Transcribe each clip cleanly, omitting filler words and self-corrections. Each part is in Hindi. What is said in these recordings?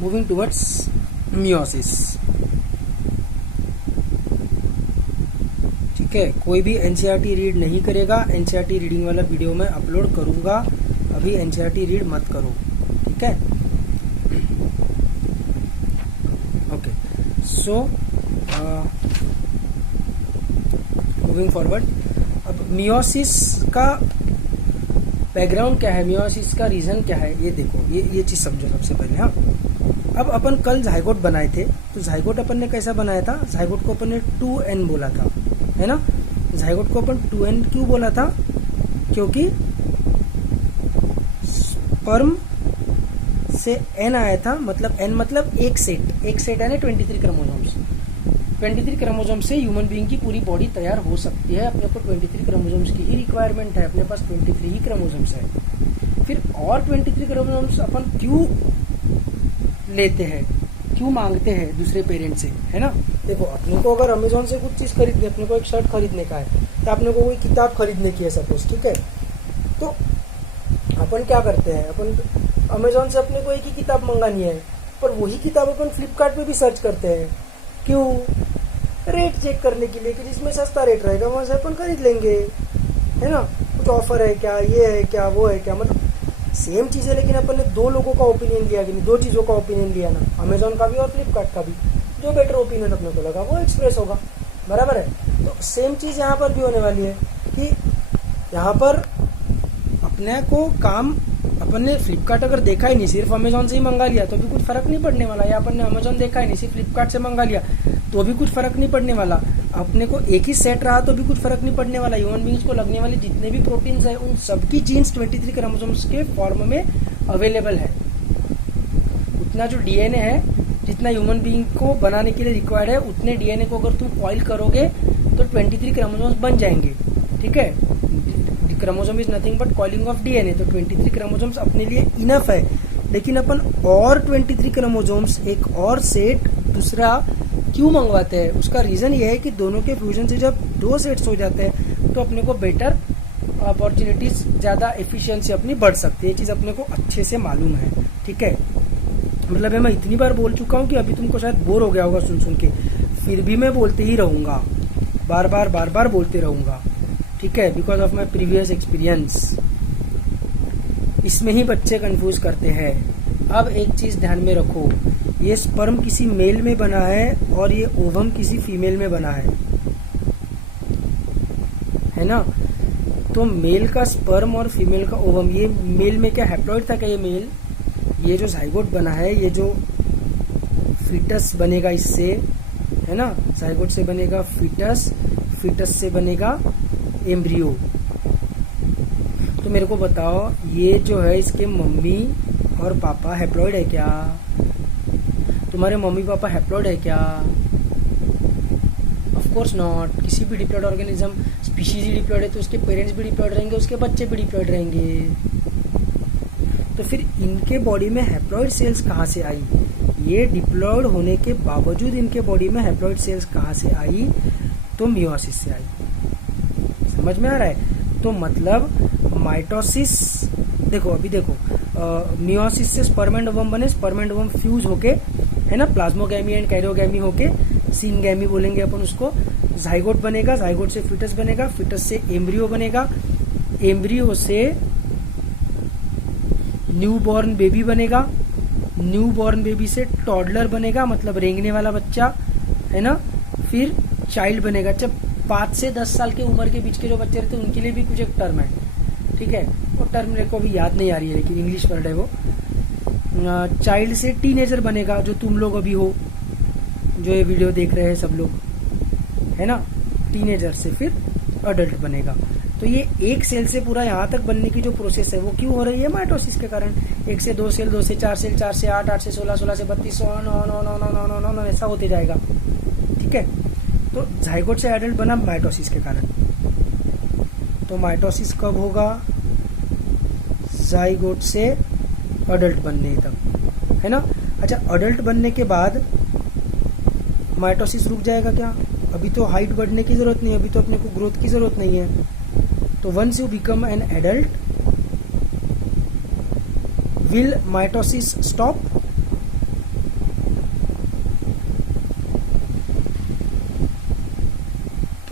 Moving towards meiosis. ठीक है, कोई भी एनसीईआरटी रीड नहीं करेगा, एनसीईआरटी रीडिंग वाला वीडियो मैं अपलोड करूंगा, अभी एनसीईआरटी रीड मत करो। ठीक है, ओके। सो मूविंग फॉरवर्ड, अब मियोसिस का बैकग्राउंड क्या है, मियोसिस का रीजन क्या है, ये देखो, ये चीज समझो सबसे पहले। हाँ, अब अपन कल जाइगोट बनाए थे, तो जाइगोट अपन ने कैसा बनाया था, जाइगोट को अपन ने 2n बोला था, है ना। जाइगोट को अपन 2n क्यों बोला था, क्योंकि स्पर्म से n आया था, मतलब n मतलब एक सेट है ना 23 क्रोमोसोम्स। 23 क्रोमोसोम से ह्यूमन बीइंग की पूरी बॉडी तैयार हो सकती है। अपने को 23 क्रोमोसोम्स की ही रिक्वायरमेंट है, अपने पास 23 ही क्रोमोसोम्स है। फिर और 23 क्रोमोसोम्स अपन क्यों लेते हैं, क्यों मांगते हैं दूसरे पेरेंट से, है ना। देखो, अपने को अगर अमेजोन से कुछ चीज खरीदनी, अपने को एक शर्ट खरीदने का है, तो अपने को कोई किताब खरीदने की है सपोज, ठीक है, तो अपन क्या करते हैं, अपन अमेजोन से अपने को एक ही किताब मंगानी है, पर वही किताब अपन फ्लिपकार्ट पे भी सर्च करते हैं। क्यों? रेट चेक करने के लिए कि जिसमें सस्ता रेट रहेगा वहां से अपन खरीद लेंगे, है ना। कुछ ऑफर है क्या, ये है क्या, वो है क्या, मतलब सेम चीज है, लेकिन अपन ने दो लोगों का ओपिनियन लिया कि नहीं, दो चीजों का ओपिनियन लिया ना, अमेजोन का भी और फ्लिपकार्ट का भी। जो बेटर ओपिनियन अपने को लगा वो एक्सप्रेस होगा, बराबर है। तो सेम चीज यहाँ पर भी होने वाली है कि यहाँ पर अपने को काम, अपन ने फ्लिपकार्ट अगर देखा ही नहीं, सिर्फ अमेजोन से ही मंगा लिया तो भी कुछ फर्क नहीं पड़ने वाला, या अपन ने अमेजोन देखा ही नहीं, सिर्फ फ्लिपकार्ट से मंगा लिया तो भी कुछ फर्क नहीं पड़ने वाला। अपने को एक ही सेट रहा तो भी कुछ फर्क नहीं पड़ने वाला। ह्यूमन बींग्स को लगने वाले जितने भी प्रोटीन्स है, उन सबकी जीन्स 23 क्रोमोसोम्स के फॉर्म में अवेलेबल है। उतना जो डीएनए है, जितना ह्यूमन बींग को बनाने के लिए रिक्वायर्ड है, उतने डीएनए को अगर तुम कॉइल करोगे तो 23 क्रोमोसोम्स बन जाएंगे। ठीक है, chromosome is nothing but coiling of DNA, तो 23 क्रोमोसोम्स अपने लिए इनफ है। लेकिन अपन और 23 क्रोमोसोम्स, एक और सेट दूसरा क्यों मंगवाते हैं, उसका रीजन ये है कि दोनों के फ्यूजन से जब दो सेट्स हो जाते हैं तो अपने को बेटर अपॉर्चुनिटीज, ज्यादा एफिशिएंसी अपनी बढ़ सकती है। ये चीज अपने को अच्छे से मालूम है। ठीक है, मतलब मैं इतनी बार बोल चुका हूँ कि अभी तुमको शायद बोर हो गया होगा सुन सुन के, फिर भी मैं बोलते ही रहूंगा, बार बार बोलते रहूंगा। ठीक है, because of my previous experience. इसमें ही बच्चे कंफ्यूज करते हैं। अब एक चीज ध्यान में रखो, ये स्पर्म किसी मेल में बना है और ये ओवम किसी फीमेल में बना है ना। तो मेल का स्पर्म और फीमेल का ओवम, ये मेल में क्या हैप्लॉइड था क्या, ये मेल, ये जो जाइगोट बना है, ये जो फीटस बनेगा इससे, है ना, जाइगोट से बनेगा फीटस, फीटस से बनेगा एम्ब्रियो। तो मेरे को बताओ, ये जो है इसके मम्मी और पापा हैप्लॉइड है क्या? तुम्हारे मम्मी पापा हैप्लॉइड है क्या? Of course not. किसी भी डिप्लॉइड ऑर्गेनिज्म, स्पीशीज ही डिप्लॉइड है तो उसके पेरेंट्स भी डिप्लॉइड रहेंगे, उसके बच्चे भी डिप्लॉइड रहेंगे। तो फिर इनके बॉडी में हैप्लॉइड सेल्स कहाँ से आई? ये डिप्लॉइड होने के बावजूद इनके बॉडी में हैप्लॉइड सेल्स कहाँ से आई? तो मियोसिस से आई। समझ में आ रहा है? तो मतलब माइटोसिस, देखो अभी देखो, मियोसिस से स्पर्म एंड ओवम बने, स्पर्म एंड ओवम फ्यूज होके, है ना, प्लाज्मोगैमी एंड कैरियोगैमी होके, सिनगैमी बोलेंगे अपन उसको, जाइगोट बनेगा, जाइगोट से फीटस बनेगा, फीटस से एम्ब्रियो बनेगा, एम्ब्रियो से न्यूबॉर्न बेबी बनेगा, न्यूबॉर्न बेबी से टॉडलर बनेगा, मतलब रेंगने वाला बच्चा, है ना। फिर चाइल्ड बनेगा। जब 5 से 10 साल के उम्र के बीच के जो बच्चे रहते हैं उनके लिए भी कुछ एक टर्म है। ठीक है, वो टर्म मेरे को अभी याद नहीं आ रही है, लेकिन इंग्लिश वर्ड है वो। चाइल्ड से टीनेजर बनेगा, जो तुम लोग अभी हो, जो ये वीडियो देख रहे हैं सब लोग, है ना। टीनेजर से फिर अडल्ट बनेगा। तो ये एक सेल से पूरा यहाँ तक बनने की जो प्रोसेस है वो क्यों हो रही है? माइटोसिस के कारण। 1 से 2 सेल, 2 से 4 सेल, 4 से 8, 8 से 16, 16 से 32, ऑन ऐसा होते जाएगा। ठीक है, तो जाइगोट से एडल्ट बना माइटोसिस के कारण। तो माइटोसिस कब होगा? जाइगोट से अडल्ट बनने तक, है ना। अच्छा, अडल्ट बनने के बाद माइटोसिस रुक जाएगा क्या? अभी तो हाइट बढ़ने की जरूरत नहीं है, अभी तो अपने को ग्रोथ की जरूरत नहीं है। तो once you become an adult, will mitosis stop?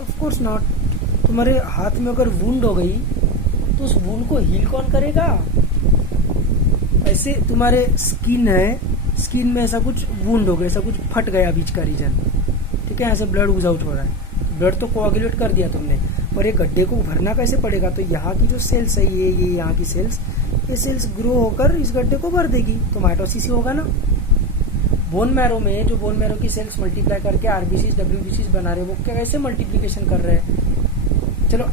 Of course not. तुम्हारे हाथ में अगर वुंड हो गई तो उस वुंड को हील कौन करेगा? ऐसे तुम्हारे स्किन है, स्किन में ऐसा कुछ वुंड हो गया, ऐसा कुछ फट गया बीच का रीजन, ठीक है, ऐसे ब्लड यूज आउट हो रहा है, ब्लड तो कोआगुलेट कर दिया तुमने, पर एक गड्ढे को भरना कैसे पड़ेगा? तो यहाँ की जो सेल्स है, ये यहाँ की सेल्स, ये सेल्स ग्रो होकर इस गड्ढे को भर देगी, तो माइटोसिस ही होगा ना। बोन मैरो में जो बोन मैरो की सेल्स मल्टीप्लाई करके आरबीसीज डब्ल्यूबीसीज बना रहे हैं, वो क्या कैसे मल्टीप्लीकेशन कर रहे हैं? चलो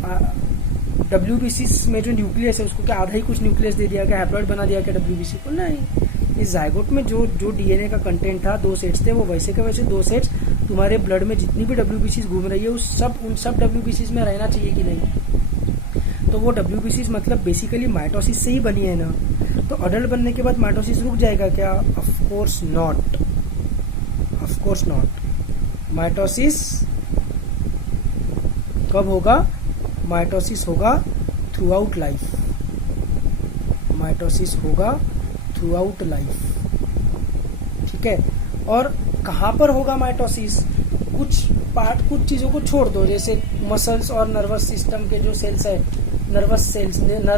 डब्ल्यूबीसीज में जो न्यूक्लियस है उसको क्या आधा ही कुछ न्यूक्लियस दे दिया, क्या हैप्लॉइड बना दिया क्या डब्ल्यूबीसी को? नहीं। इस जायगोट में जो डीएनए का कंटेंट था, 2 सेट्स थे, वो वैसे के वैसे 2 सेट्स तुम्हारे ब्लड में जितनी भी डब्ल्यूबीसीज घूम रही है उन सब डब्ल्यूबीसीज में रहना चाहिए कि नहीं? तो वो डब्ल्यूबीसीज मतलब बेसिकली माइटोसिस से ही बनी है ना। तो अडल्ट बनने के बाद माइटोसिस रुक जाएगा क्या? Of course not, of course not. Mitosis कब होगा? माइटोसिस होगा थ्रू आउट लाइफ, माइटोसिस होगा थ्रू आउट लाइफ, ठीक है। और कहाँ पर होगा माइटोसिस? कुछ चीजों को छोड़ दो, जैसे मसल्स और नर्वस सिस्टम के जो सेल्स है, नर्व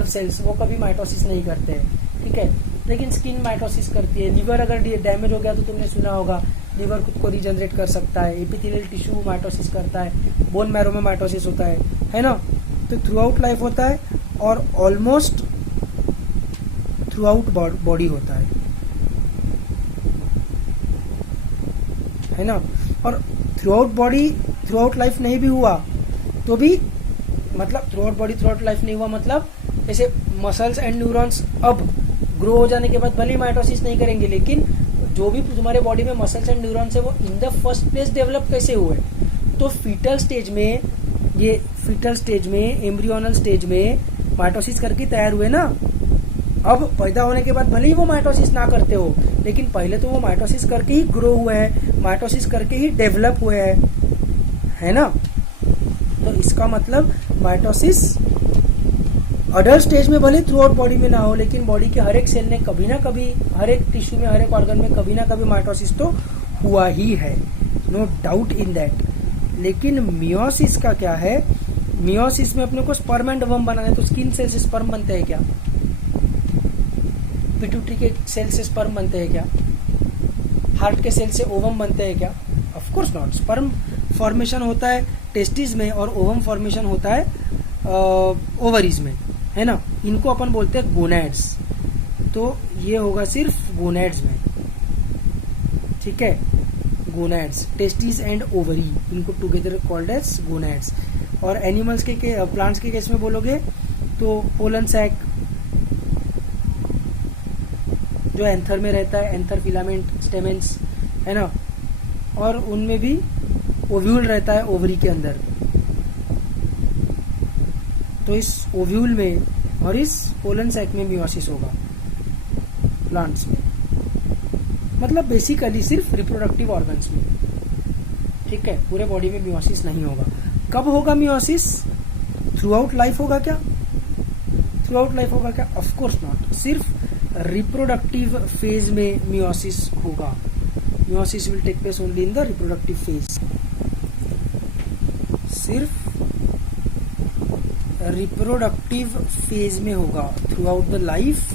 सेल्स, वो कभी माइटोसिस नहीं करते हैं, ठीक है, लेकिन स्किन माइटोसिस करती है। लिवर अगर डैमेज हो गया तो तुमने सुना होगा लिवर खुद को रीजनरेट कर सकता है, एपिथेलियल टिश्यू माइटोसिस करता है, बोन मैरो में माइटोसिस होता है ना। तो थ्रू आउट लाइफ होता है और ऑलमोस्ट थ्रू आउट बॉडी होता है ना। और through out body, through out life नहीं भी हुआ तो भी, मतलब through out body through out life नहीं हुआ मतलब जैसे मसल्स एंड न्यूरॉन्स अब ग्रो हो जाने के बाद भले माइटोसिस नहीं करेंगे, लेकिन जो भी तुम्हारे बॉडी में मसल्स एंड न्यूरॉन्स है वो in the first place develop कैसे हुए? तो फीटल स्टेज में, एम्ब्रियोनल स्टेज में माइटोसिस करके तैयार हुए ना। अब पैदा होने के बाद भले ही वो माइटोसिस ना करते हो, लेकिन पहले तो वो माइटोसिस करके ही ग्रो हुए हैं, माइटोसिस करके ही डेवलप हुए हैं, है ना। तो इसका मतलब माइटोसिस अडल्ट स्टेज में भले थ्रू आउट बॉडी में ना हो, लेकिन बॉडी के हर एक सेल ने कभी ना कभी, हर एक टिश्यू में, हर एक ऑर्गन में कभी ना कभी माइटोसिस तो हुआ ही है, नो डाउट इन दैट। लेकिन मियोसिस का क्या है? मियोसिस में अपने को स्पर्म एंड ओवम बनाना है, तो स्किन सेल से स्पर्म बनते हैं क्या? पिट्यूटरी के सेल से स्पर्म बनते हैं क्या? हार्ट के सेल से ओवम बनते हैं क्या? Of course not. Sperm formation होता है टेस्टिस में और ओवम फॉर्मेशन होता है ओवरीज में, है ना। इनको अपन बोलते हैं गोनैड्स, तो ये होगा सिर्फ गोनैड्स में, ठीक है, गोनैड्स, टेस्टिस एंड ओवरी, इनको टुगेदर कॉल्ड एज गोनैड्स। और एनिमल्स के प्लांट्स के केस में बोलोगे तो पोलन सैक जो एंथर में रहता है, एंथर फिलामेंट स्टेमेंस, है ना, और उनमें भी ओव्यूल रहता है ओवरी के अंदर। तो इस ओव्यूल में और इस पोलन सैक में मियोसिस होगा प्लांट्स में, मतलब बेसिकली सिर्फ रिप्रोडक्टिव ऑर्गन्स में, ठीक है। पूरे बॉडी में मियोसिस नहीं होगा। कब होगा मियोसिस? थ्रू आउट लाइफ होगा क्या? थ्रू आउट लाइफ होगा क्या? Of course not. सिर्फ रिप्रोडक्टिव फेज में मियोसिस होगा। Meiosis will take place only in the reproductive phase. सिर्फ रिप्रोडक्टिव फेज में होगा, थ्रू आउट द लाइफ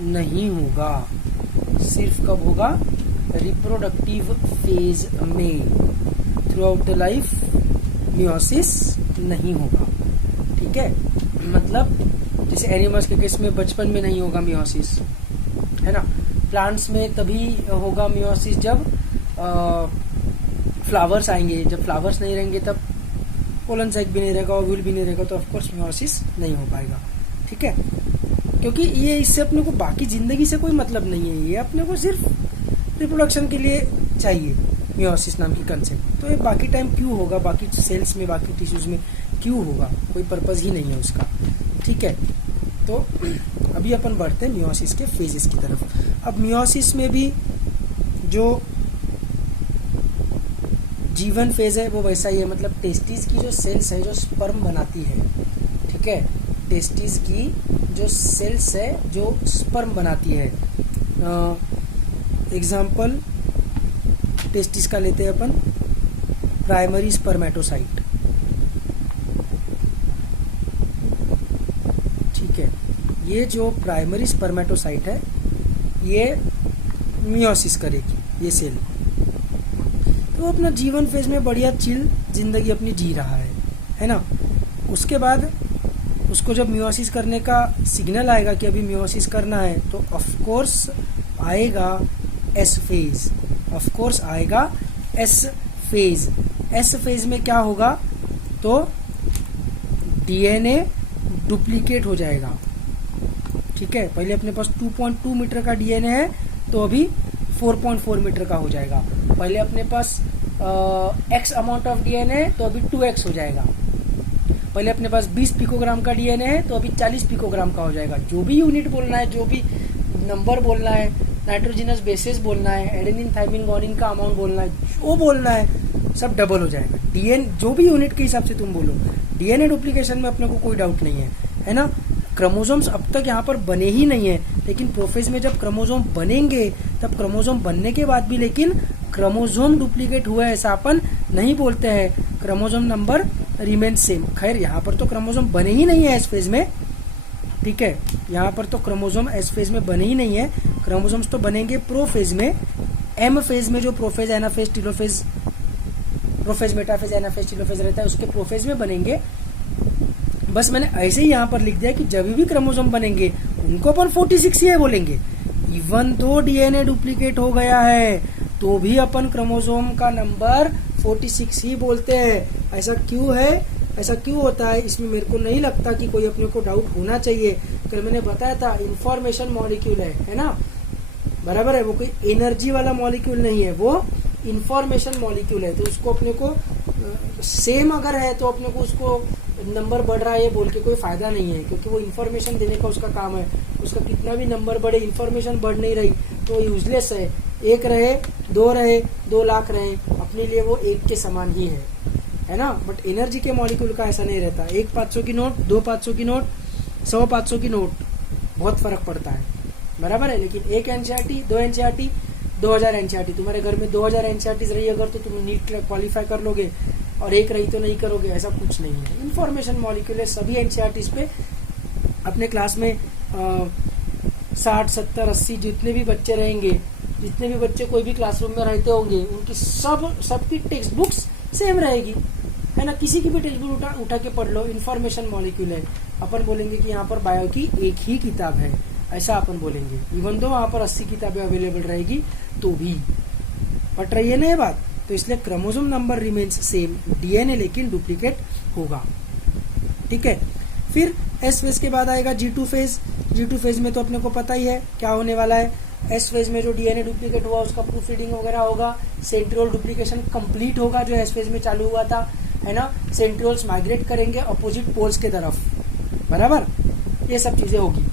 नहीं होगा। सिर्फ कब होगा? रिप्रोडक्टिव फेज में, through out the life meiosis नहीं होगा, ठीक है। मतलब जैसे एनिमल्स के केस में बचपन में नहीं होगा मियोसिस, है ना। प्लांट्स में तभी होगा मियोसिस जब फ्लावर्स आएंगे। जब फ्लावर्स नहीं रहेंगे तब पोलन सैक भी नहीं रहेगा, ओव्यूल भी नहीं रहेगा, तो ऑफकोर्स मियोसिस नहीं हो पाएगा, ठीक है। क्योंकि ये इससे अपने को बाकी जिंदगी से कोई मतलब नहीं है, ये अपने को सिर्फ रिप्रोडक्शन के लिए चाहिए मियोसिस नाम की कंसेप्ट। तो ये बाकी टाइम क्यों होगा, बाकी सेल्स में, बाकी टिश्यूज में क्यों होगा, कोई पर्पज ही नहीं है उसका, ठीक है। तो अभी अपन बढ़ते हैं मियोसिस के फेजेस की तरफ। अब मियोसिस में भी जो G1 फेज है वो वैसा ही है, मतलब टेस्टिस की जो सेल्स है जो स्पर्म बनाती है, ठीक है, टेस्टिस की जो सेल्स है जो स्पर्म बनाती है। एग्जाम्पल टेस्टिस का लेते हैं अपन, प्राइमरी स्पर्मेटोसाइट। ठीक है, ये जो प्राइमरी स्पर्मेटोसाइट है ये मियोसिस करेगी, ये सेल तो अपना जीवन फेज में बढ़िया चिल जिंदगी अपनी जी रहा है ना। उसके बाद उसको जब मियोसिस करने का सिग्नल आएगा कि अभी मियोसिस करना है तो ऑफ कोर्स आएगा एस फेज, ऑफ कोर्स आएगा एस फेज। एस फेज में क्या होगा तो डीएनए डुप्लीकेट हो जाएगा। ठीक है, पहले अपने पास 2.2 मीटर का डीएनए है तो अभी 4.4 मीटर का हो जाएगा। पहले अपने पास एक्स अमाउंट ऑफ डीएनए तो अभी 2x हो जाएगा। पहले अपने पास 20 पिकोग्राम का डीएनए है तो अभी 40 पिकोग्राम का हो जाएगा। जो भी यूनिट बोलना है, जो भी नंबर बोलना है, नाइट्रोजिनस बेसिस बोलना है, एडेनिन थाइमिन गुआनिन का अमाउंट बोलना है, जो बोलना है सब डबल हो जाएगा। डीएनए जो भी यूनिट के हिसाब से तुम बोलो, डीएनए डुप्लीकेशन में अपने को कोई डाउट नहीं है ना। क्रोमोसोम्स अब तक यहाँ पर बने ही नहीं है, लेकिन प्रोफेज में जब क्रोमोसोम बनेंगे तब क्रोमोसोम बनने के बाद भी लेकिन क्रोमोसोम डुप्लीकेट हुआ है ऐसा अपन नहीं बोलते हैं। Chromosome number remain same. खैर यहाँ पर तो क्रोमोसोम बने ही नहीं है एस फेज में। ठीक है, यहाँ पर तो क्रोमोसोम एस फेज में बने ही नहीं है। क्रोमोसोम्स तो बनेंगे प्रोफेज में, एम फेज में, जो prophase anaphase telophase, prophase metaphase anaphase telophase रहता है उसके प्रोफेज में बनेंगे। बस मैंने ऐसे ही यहाँ पर लिख दिया कि जब भी क्रोमोसोम बनेंगे उनको अपन 46 ही बोलेंगे। इवन तो डीएनए डुप्लीकेट हो गया है तो भी अपन क्रोमोसोम का नंबर 46 ही बोलते हैं। ऐसा क्यों है, ऐसा क्यों होता है, इसमें मेरे को नहीं लगता कि कोई अपने को डाउट होना चाहिए। कल मैंने बताया था इंफॉर्मेशन मॉलिक्यूल है ना, बराबर है। वो कोई एनर्जी वाला मॉलिक्यूल नहीं है, वो इंफॉर्मेशन मॉलिक्यूल है। तो उसको अपने को सेम अगर है तो अपने को उसको नंबर बढ़ रहा है ये बोल के कोई फायदा नहीं है, क्योंकि वो इन्फॉर्मेशन देने का उसका काम है। उसका कितना भी नंबर बढ़े, इन्फॉर्मेशन बढ़ नहीं रही तो यूजलेस है। 1 रहे, 2 रहे, 2 लाख रहे, अपने लिए वो 1 के समान ही है ना। बट एनर्जी के मॉलिक्यूल का ऐसा नहीं रहता। 1 500 की नोट, 2 500 की नोट, 100 500 की नोट, बहुत फर्क पड़ता है, बराबर है। लेकिन 1 एनसीईआरटी, 2 एनसीईआरटी, 2000 एनसीईआरटी, तुम्हारे घर में 2000 एनसीईआरटी रही अगर तो तुम नीट क्वालिफाई कर लोगे, और 1 रही तो नहीं करोगे, ऐसा कुछ नहीं है। इन्फॉर्मेशन मॉलिक्यूल है। सभी एनसीईआरटीज पे अपने क्लास में 60 70 80 जितने भी बच्चे रहेंगे, जितने भी बच्चे कोई भी क्लासरूम में रहते होंगे, उनकी सबकी टेक्स्ट बुक्स सेम रहेगी, है ना। किसी की भी टेक्स्ट बुक उठा के पढ़ लो, इन्फॉर्मेशन मॉलिक्यूल है। अपन बोलेंगे कि यहाँ पर बायो की एक ही किताब है, ऐसा अपन बोलेंगे। इवन दो वहां पर 80 किताबें अवेलेबल रहेगी तो भी। पट रही है ना ये बात। तो इसलिए chromosome number remains same, DNA लेकिन डुप्लीकेट होगा। ठीक है, फिर एस फेज के बाद आएगा G2 फेज। G2 फेज में तो अपने को पता ही है क्या होने वाला है। एस फेज में जो डीएनए डुप्लीकेट हुआ उसका प्रूफ रीडिंग वगैरह होगा। सेंट्रियोल डुप्लीकेशन कंप्लीट होगा जो एस फेज में चालू हुआ था, है ना। सेंट्रियोल्स माइग्रेट करेंगे अपोजिट पोल्स के तरफ, बराबर, ये सब चीजें होगी।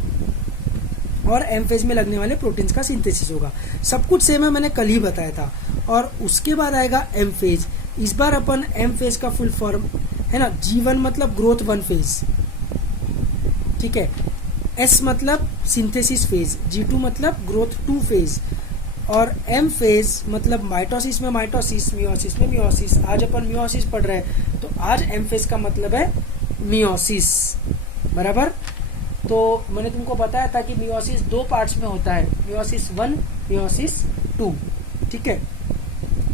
और एम फेज में लगने वाले प्रोटीन्स का सिंथेसिस होगा। सब कुछ सेम है, मैंने कल ही बताया था। और उसके बाद आएगा एम फेज। इस बार अपन एम फेज का फुल फॉर्म है ना, G1 मतलब ग्रोथ 1 फेज, ठीक है। S मतलब सिंथेसिस फेज, G2 मतलब ग्रोथ 2 फेज, और एम फेज मतलब माइटोसिस में माइटोसिस, मियोसिस में मियोसिस। आज अपन मियोसिस पढ़ रहे हैं तो आज एम फेज का मतलब है मियोसिस, बराबर। तो मैंने तुमको बताया था कि मियोसिस 2 पार्ट्स में होता है, मियोसिस 1, मियोसिस 2, ठीक है।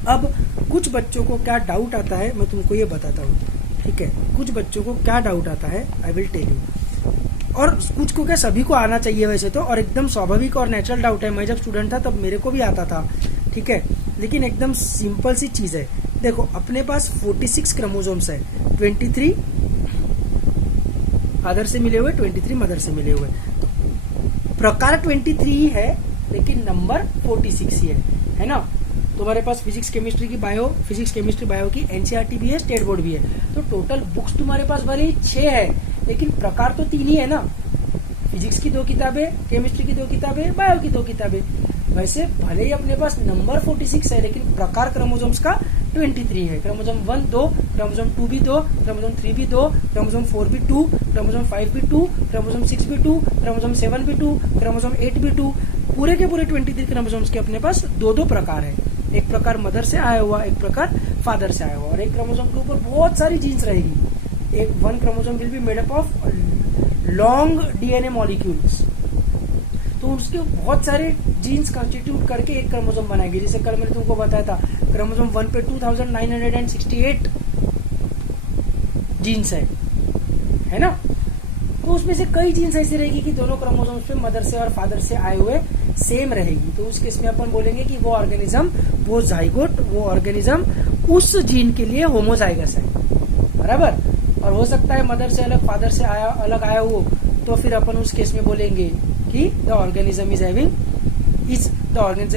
अब कुछ बच्चों को क्या डाउट आता है मैं तुमको ये बताता हूँ, ठीक है। कुछ बच्चों को क्या डाउट आता है आई विल टेल यू, और कुछ को क्या सभी को आना चाहिए वैसे तो, और एकदम स्वाभाविक और नेचुरल डाउट है। मैं जब स्टूडेंट था तब मेरे को भी आता था, ठीक है। लेकिन एकदम सिंपल सी चीज है। देखो अपने पास 46 क्रोमोसोम्स है, 23 फादर से मिले हुए, 23 मदर से मिले हुए। तो प्रकार 23 ही है लेकिन नंबर 46 ही है ना। तुम्हारे पास फिजिक्स केमिस्ट्री की बायो, फिजिक्स केमिस्ट्री बायो की एनसीईआरटी भी है, स्टेट बोर्ड भी है। तो टोटल बुक्स तुम्हारे पास भले ही 6 है लेकिन प्रकार तो 3 ही है ना। फिजिक्स की 2 किताबें, केमिस्ट्री की 2 किताबें, बायो की 2 किताबें, वैसे भले ही अपने पास नंबर 46 है लेकिन प्रकार क्रोमोसोम्स का 23 है। क्रोमोसोम 1 2, क्रोमोसोम 2 भी 2, क्रोमोसोम 3 भी 2, क्रोमोसोम 4 भी 2, क्रोमोसोम 5 भी 2, क्रोमोसोम 6 भी 2, क्रोमोसोम 7 भी 2, क्रोमोसोम 8 भी 2, पूरे के पूरे 23 क्रोमोसोम्स के अपने पास दो दो प्रकार है। एक प्रकार मदर से आया हुआ, एक प्रकार फादर से आया हुआ, और एक क्रोमोसोम के ऊपर बहुत सारी जीन्स रहेगी। एक one chromosome will be made up of long DNA molecules, तो उसके बहुत सारे जीन्स कंस्टिट्यूट करके एक क्रोमोसोम बनाएंगे। जैसे कल मैंने तुमको बताया था क्रोमोसोम 1 पे 2968 जीन्स है ना। तो उसमें से कई जीन्स ऐसी रहेगी कि दोनों क्रोमोसोम्स पे मदर से और फादर से आए हुए सेम रहेगी। तो उस केस में अपन बोलेंगे कि वो ऑर्गेनिज्म, वो जाइगोट, वो ऑर्गेनिज्म उस जीन के लिए होमोजाइगस है, बराबर। और हो सकता है मदर से अलग, फादर से अलग आया हो, तो फिर अपन उस केस में बोलेंगे कि the organism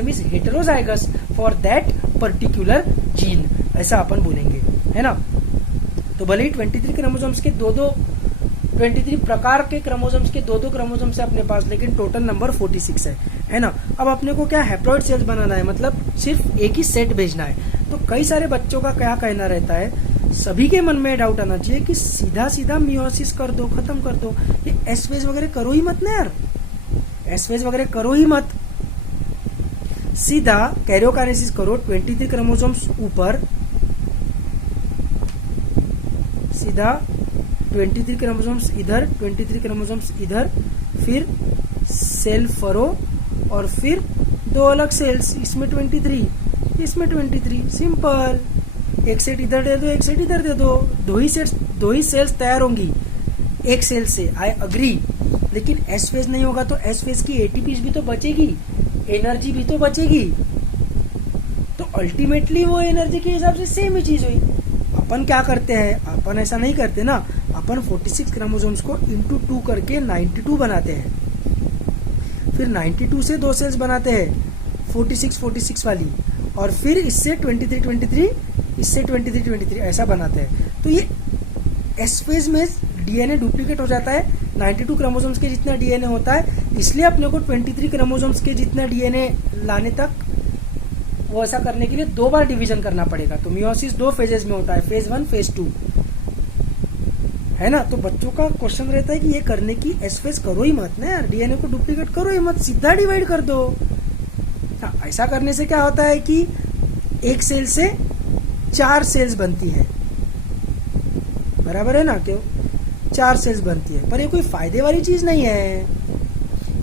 is heterozygous for that particular gene, ऐसा अपन बोलेंगे, है ना। तो भले ही 23 क्रोमोसोम्स के 23 प्रकार के क्रोमोसोम्स के दो क्रोमोसोम्स है अपने पास, लेकिन टोटल नंबर 46 है ना। अब अपने को क्या हैप्लॉइड सेल्स बनाना है, मतलब सिर्फ एक ही सेट भेजना है। तो कई सारे बच्चों का क्या कहना रहता है, सभी के मन में डाउट आना चाहिए कि सीधा सीधा मियोसिस कर दो, खत्म कर दो, ये एस फेज वगैरह करो ही मत ना यार, एस फेज वगैरह करो ही मत, सीधा कैरियोकाइनेसिस करो। 23 क्रोमोसोम्स ऊपर, सीधा 23 क्रोमोसोम्स इधर, 23 क्रोमोसोम्स इधर, फिर सेल फरो, और फिर दो अलग सेल्स, इसमें 23, इसमें 23, सिंपल। एक सेट इधर दे दो, एक सेट इधर दे दो, दो ही सेल्स तैयार होंगी एक सेल से, आई अग्री। लेकिन एस फेज नहीं होगा तो एस फेज की एटीपी भी तो बचेगी, एनर्जी भी तो बचेगी, तो अल्टीमेटली वो एनर्जी के हिसाब से सेम ही चीज हुई। अपन क्या करते हैं, अपन ऐसा नहीं करते ना, अपन 46 क्रोमोसोम्स को इंटू 2 करके 92 बनाते हैं, फिर 92 से दो सेल्स बनाते हैं 46 वाली, और फिर इससे 23, इससे 23 ऐसा बनाते हैं। तो ये एस फेज में डीएनए डुप्लीकेट हो जाता है, 92 क्रोमोसोम्स के जितना डीएनए होता है, इसलिए अपने को 23 क्रोमोसोम्स के जितना डीएनए लाने तक, वो ऐसा करने के लिए 2 बार डिवीजन करना पड़ेगा। तो मियोसिस 2 फेजेस में होता है, फेज 1 फेज 2, है ना। तो बच्चों का क्वेश्चन रहता है कि ये करने की एस फेज करो ही मत ना यार, डीएनए को डुप्लीकेट करो ही मत, सीधा डिवाइड कर दो। हाँ, ऐसा करने से क्या होता है कि एक सेल से 4 सेल्स बनती है, बराबर है ना, क्यों 4 सेल्स बनती है, पर ये कोई फायदे वाली चीज नहीं है।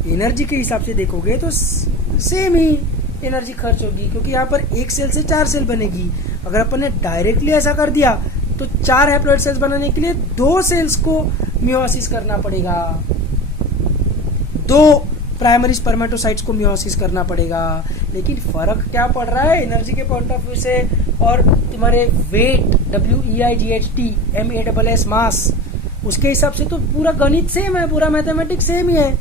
एनर्जी के हिसाब से देखोगे तो सेम ही एनर्जी खर्च होगी, क्योंकि यहाँ पर एक सेल से 4 सेल बनेगी। अगर अपन ने डायरेक्टली ऐसा कर दिया तो 4 हैप्लॉइड सेल्स बनाने के लिए 2 सेल्स को मियोसिस करना पड़ेगा, 2 प्राइमरी स्पर्मेटोसाइट्स को मियोसिस करना पड़ेगा। लेकिन फर्क क्या पड़ रहा है एनर्जी के पॉइंट ऑफ व्यू से, और तुम्हारे वेट WEIGHT MASS मास, उसके हिसाब से तो पूरा गणित सेम है, पूरा मैथमेटिक्स सेम ही है।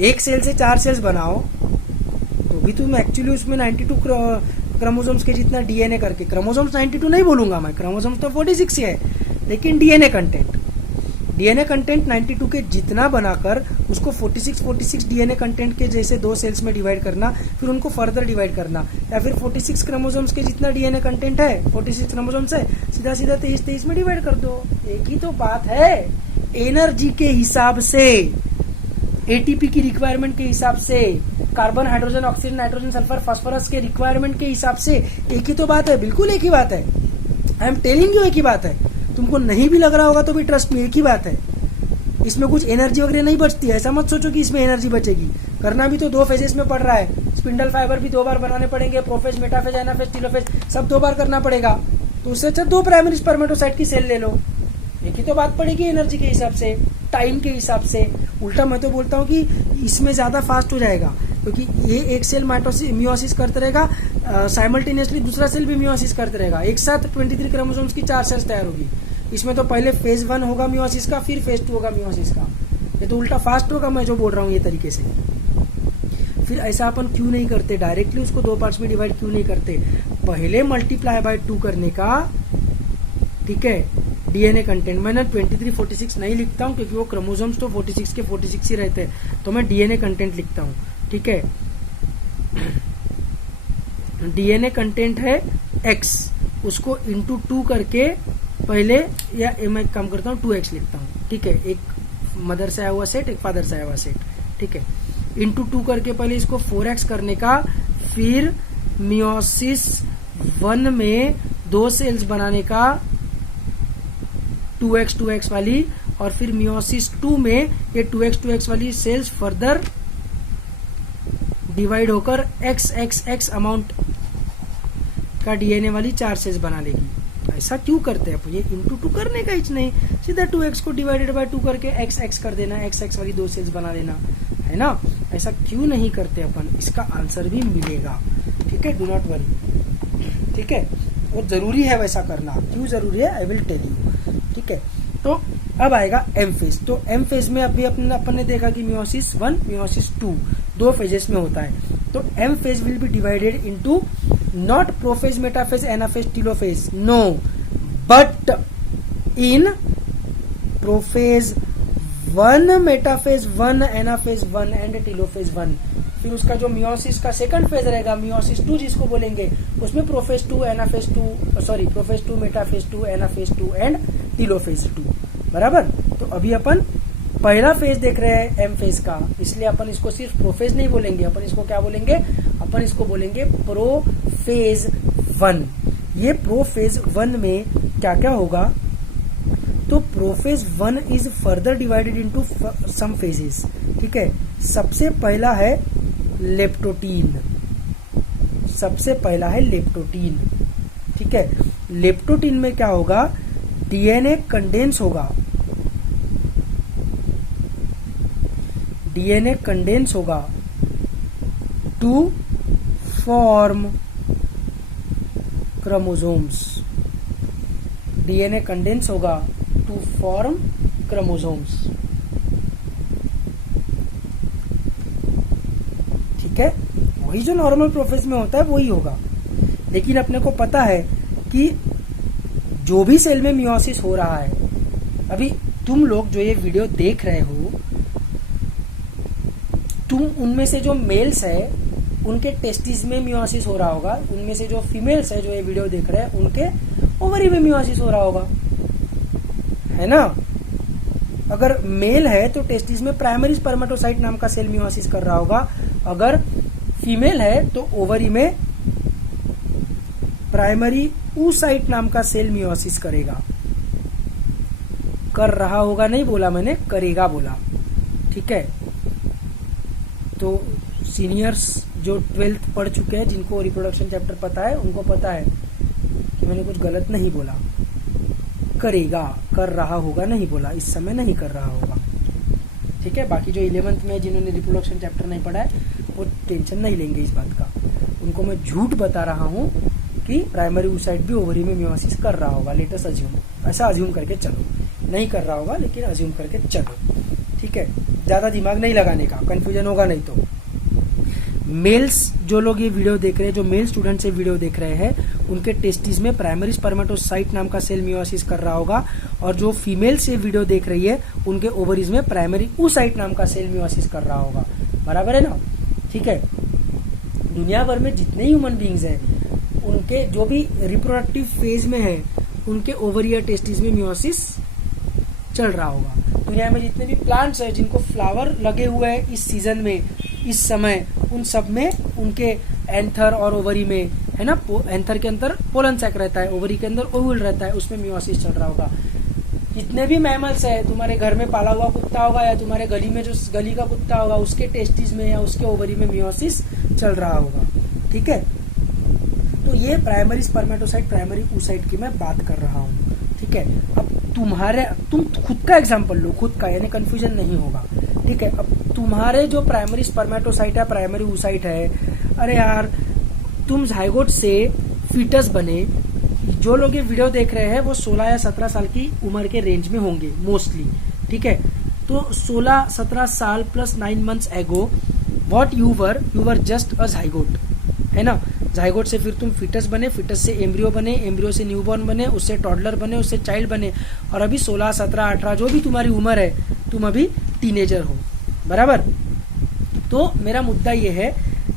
एक सेल से 4 सेल्स बनाओ तो भी तुम एक्चुअली उसमें 92 क्रोमोसोम्स के जितना डीएनए करके, क्रोमोसोम्स 92 नहीं बोलूंगा मैं, क्रोमोसोम्स तो 46 ही है, लेकिन डीएनए कंटेंट 92 के जितना बनाकर उसको 46 डीएनए कंटेंट के जैसे 2 सेल्स में डिवाइड करना, फिर उनको फर्दर डिवाइड करना, या फिर 46 क्रोमोसोम्स के जितना डीएनए कंटेंट है, 46 क्रोमोसोम्स है, सीधा 23 में डिवाइड कर दो। एक ही तो बात है, एनर्जी के हिसाब से, एटीपी की रिक्वायरमेंट के हिसाब से, carbon, hydrogen, oxygen, nitrogen, sulphur, phosphorus के रिक्वायरमेंट के हिसाब से एक ही तो बात है, बिल्कुल एक ही बात है। आई एम टेलिंग यू, एक ही बात है। तुमको नहीं भी लग रहा होगा तो भी ट्रस्ट में एक ही बात है, इसमें कुछ एनर्जी वगैरह नहीं बचती है। ऐसा मत सोचो कि इसमें एनर्जी बचेगी, करना भी तो 2 फेजेस में पड़ रहा है। स्पिंडल फाइबर भी 2 बार बनाने पड़ेंगे, प्रोफेज, मेटाफेज, एनाफेज, टेलोफेज, सब 2 बार करना पड़ेगा। तो उससे अच्छा 2 प्राइमरी स्पर्मेटोसाइट की सेल ले लो, एक ही तो बात पड़ेगी एनर्जी के हिसाब से, टाइम के हिसाब से। उल्टा मैं तो बोलता हूँ कि इसमें ज्यादा फास्ट हो जाएगा, क्योंकि ये एक सेल मियोसिस करते रहेगा, साइमल्टेनियसली दूसरा सेल भी मियोसिस करते रहेगा, एक साथ 23 क्रोमोसोम्स की 4 सेल्स तैयार होगी। इसमें तो पहले फेज 1 होगा मियोसिस का, फिर फेज 2 होगा मियोसिस का। ये तो उल्टा फास्ट होगा, मैं जो बोल रहा हूँ ये तरीके से। फिर ऐसा अपन क्यों नहीं करते, डायरेक्टली उसको 2 पार्ट्स में डिवाइड क्यों नहीं करते, पहले मल्टीप्लाई बाय 2 करने का, ठीक है। डीएनए कंटेंट मैंने 23 46 नहीं लिखता हूँ, क्योंकि वो क्रोमोसोम्स तो 46 के 46 ही रहते हैं, तो मैं डीएनए कंटेंट लिखता हूँ, ठीक है। डीएनए कंटेंट है x, उसको इंटू 2 करके पहले, या मैं काम करता हूँ 2x लिखता हूँ, ठीक है, एक मदर से आया हुआ सेट, एक फादर से आया हुआ सेट, ठीक है, इंटू 2 करके पहले इसको 4x करने का, फिर मियोसिस 1 में 2 सेल्स बनाने का 2x वाली, और फिर मियोसिस 2 में ये 2x वाली सेल्स फर्दर डिवाइड होकर x अमाउंट का डीएनए वाली 4 सेल्स बना लेगी। ऐसा क्यों करते हैं? ये इंटू 2 करने का ही नहीं, सीधा 2x को डिवाइडेड बाय 2 करके x कर देना, x वाली 2 सेल्स बना लेना, है ना। ऐसा क्यों नहीं करते अपन? इसका आंसर भी मिलेगा, ठीक है, डू नॉट वरी, ठीक है। वो जरूरी है वैसा करना, क्यों जरूरी है आई विल टेल यू, ठीक है। तो अब आएगा एम फेज। तो एम फेज में अभी अपन ने देखा कि मियोसिस 1 मियोसिस 2 2 फेजेस में होता है। तो M phase will be divided into not prophase, metaphase, anaphase, telophase, no, but in prophase 1, metaphase 1, anaphase 1 and telophase 1। फिर उसका जो मियोसिस का सेकंड फेज रहेगा, मियोसिस 2 जिसको बोलेंगे, उसमें prophase 2, anaphase 2, sorry prophase 2, metaphase 2, anaphase 2 and telophase 2, बराबर। तो अभी अपन पहला फेज देख रहे हैं एम फेज का, इसलिए अपन इसको सिर्फ प्रोफेज नहीं बोलेंगे, अपन इसको क्या बोलेंगे? अपन इसको बोलेंगे प्रोफेज 1। ये प्रोफेज 1 में क्या क्या होगा? तो prophase 1 is further divided into some phases, ठीक है। सबसे पहला है लेप्टोटीन, सबसे पहला है लेप्टोटीन, ठीक है। लेप्टोटीन में क्या होगा? डीएनए कंडेंस होगा, डीएनए कंडेंस होगा to form chromosomes, DNA condense होगा टू फॉर्म क्रोमोसोम्स, ठीक है। वही जो नॉर्मल प्रोसेस में होता है वही होगा, लेकिन अपने को पता है कि जो भी सेल में मियोसिस हो रहा है, अभी तुम लोग जो ये वीडियो देख रहे हो, तुम उनमें से जो मेल्स है उनके टेस्टिस में मियोसिस हो रहा होगा, उनमें से जो फीमेल्स है जो ये वीडियो देख रहे हैं उनके ओवरी में मियोसिस हो रहा होगा, है ना। अगर मेल है तो टेस्टिस में प्राइमरी स्पर्मेटोसाइट नाम का सेल मियोसिस कर रहा होगा, अगर फीमेल है तो ओवरी में प्राइमरी oocyte नाम का सेल मियोसिस करेगा, कर रहा होगा नहीं बोला मैंने, करेगा बोला, ठीक है। तो सीनियर्स जो 12th पढ़ चुके हैं, जिनको रिप्रोडक्शन चैप्टर पता है, उनको पता है कि मैंने कुछ गलत नहीं बोला, करेगा, कर रहा होगा नहीं बोला, इस समय नहीं कर रहा होगा, ठीक है। बाकी जो 11th में जिन्होंने रिप्रोडक्शन चैप्टर नहीं पढ़ा है वो टेंशन नहीं लेंगे इस बात का, उनको मैं झूठ बता रहा हूँ कि प्राइमरी oocyte भी ओवरी में मियोसिस कर रहा होगा, लेटेस्ट अज्यूम, ऐसा अज्यूम करके चलो, नहीं कर रहा होगा लेकिन अज्यूम करके चलो, ठीक है। ज्यादा दिमाग नहीं लगाने का, कंफ्यूजन होगा नहीं तो। मेल्स जो लोग ये वीडियो देख रहे हैं, जो मेल स्टूडेंट से वीडियो देख रहे हैं, उनके टेस्टिस में प्राइमरी स्पर्मेटोसाइट नाम का सेल मियोसिस कर रहा होगा, और जो फीमेल से वीडियो देख रही है उनके ओवरीज में प्राइमरी oocyte नाम का सेल मियोसिस कर रहा होगा, बराबर है ना, ठीक है। दुनिया भर में जितने ह्यूमन बींग्स हैं उनके जो भी रिप्रोडक्टिव फेज में है उनके ओवरी या टेस्टिस में मियोसिस चल रहा होगा। दुनिया में जितने भी प्लांट्स हैं जिनको फ्लावर लगे हुए हैं इस सीजन में, इस समय, उन सब में उनके एंथर और ओवरी में, है ना, एंथर के अंदर पोलन सैक रहता है, ओवरी के अंदर ओव्यूल रहता है, उसमें मियोसिस चल रहा होगा। जितने भी मैमल्स है, तुम्हारे घर में पाला हुआ कुत्ता होगा या तुम्हारे गली में जो गली का कुत्ता होगा उसके टेस्टिस में या उसके ओवरी में मियोसिस चल रहा होगा, ठीक है। तो ये प्राइमरी स्पर्मेटोसाइट, प्राइमरी oocyte की मैं बात कर रहा हूँ, ठीक है। अब तुम खुद का एग्जांपल लो, खुद का, यानी कंफ्यूजन नहीं होगा, ठीक है। अब तुम्हारे जो प्राइमरी स्पर्मेटोसाइट है, प्राइमरी oocyte है, अरे यार तुम जाइगोट से फीटस बने, जो लोग ये वीडियो देख रहे हैं वो 16 या 17 साल की उम्र के रेंज में होंगे मोस्टली, ठीक है। तो 16-17 साल प्लस 9 months एगो what you were just a zygote, है ना। जाइगोट से फिर तुम फीटस बने, फीटस से एम्ब्रियो बने, एम्ब्रियो से न्यूबॉर्न बने, उससे टॉडलर बने, उससे चाइल्ड बने, और अभी 16, 17, 18 जो भी तुम्हारी उम्र है, तुम अभी टीनेजर हो, बराबर। तो मेरा मुद्दा ये है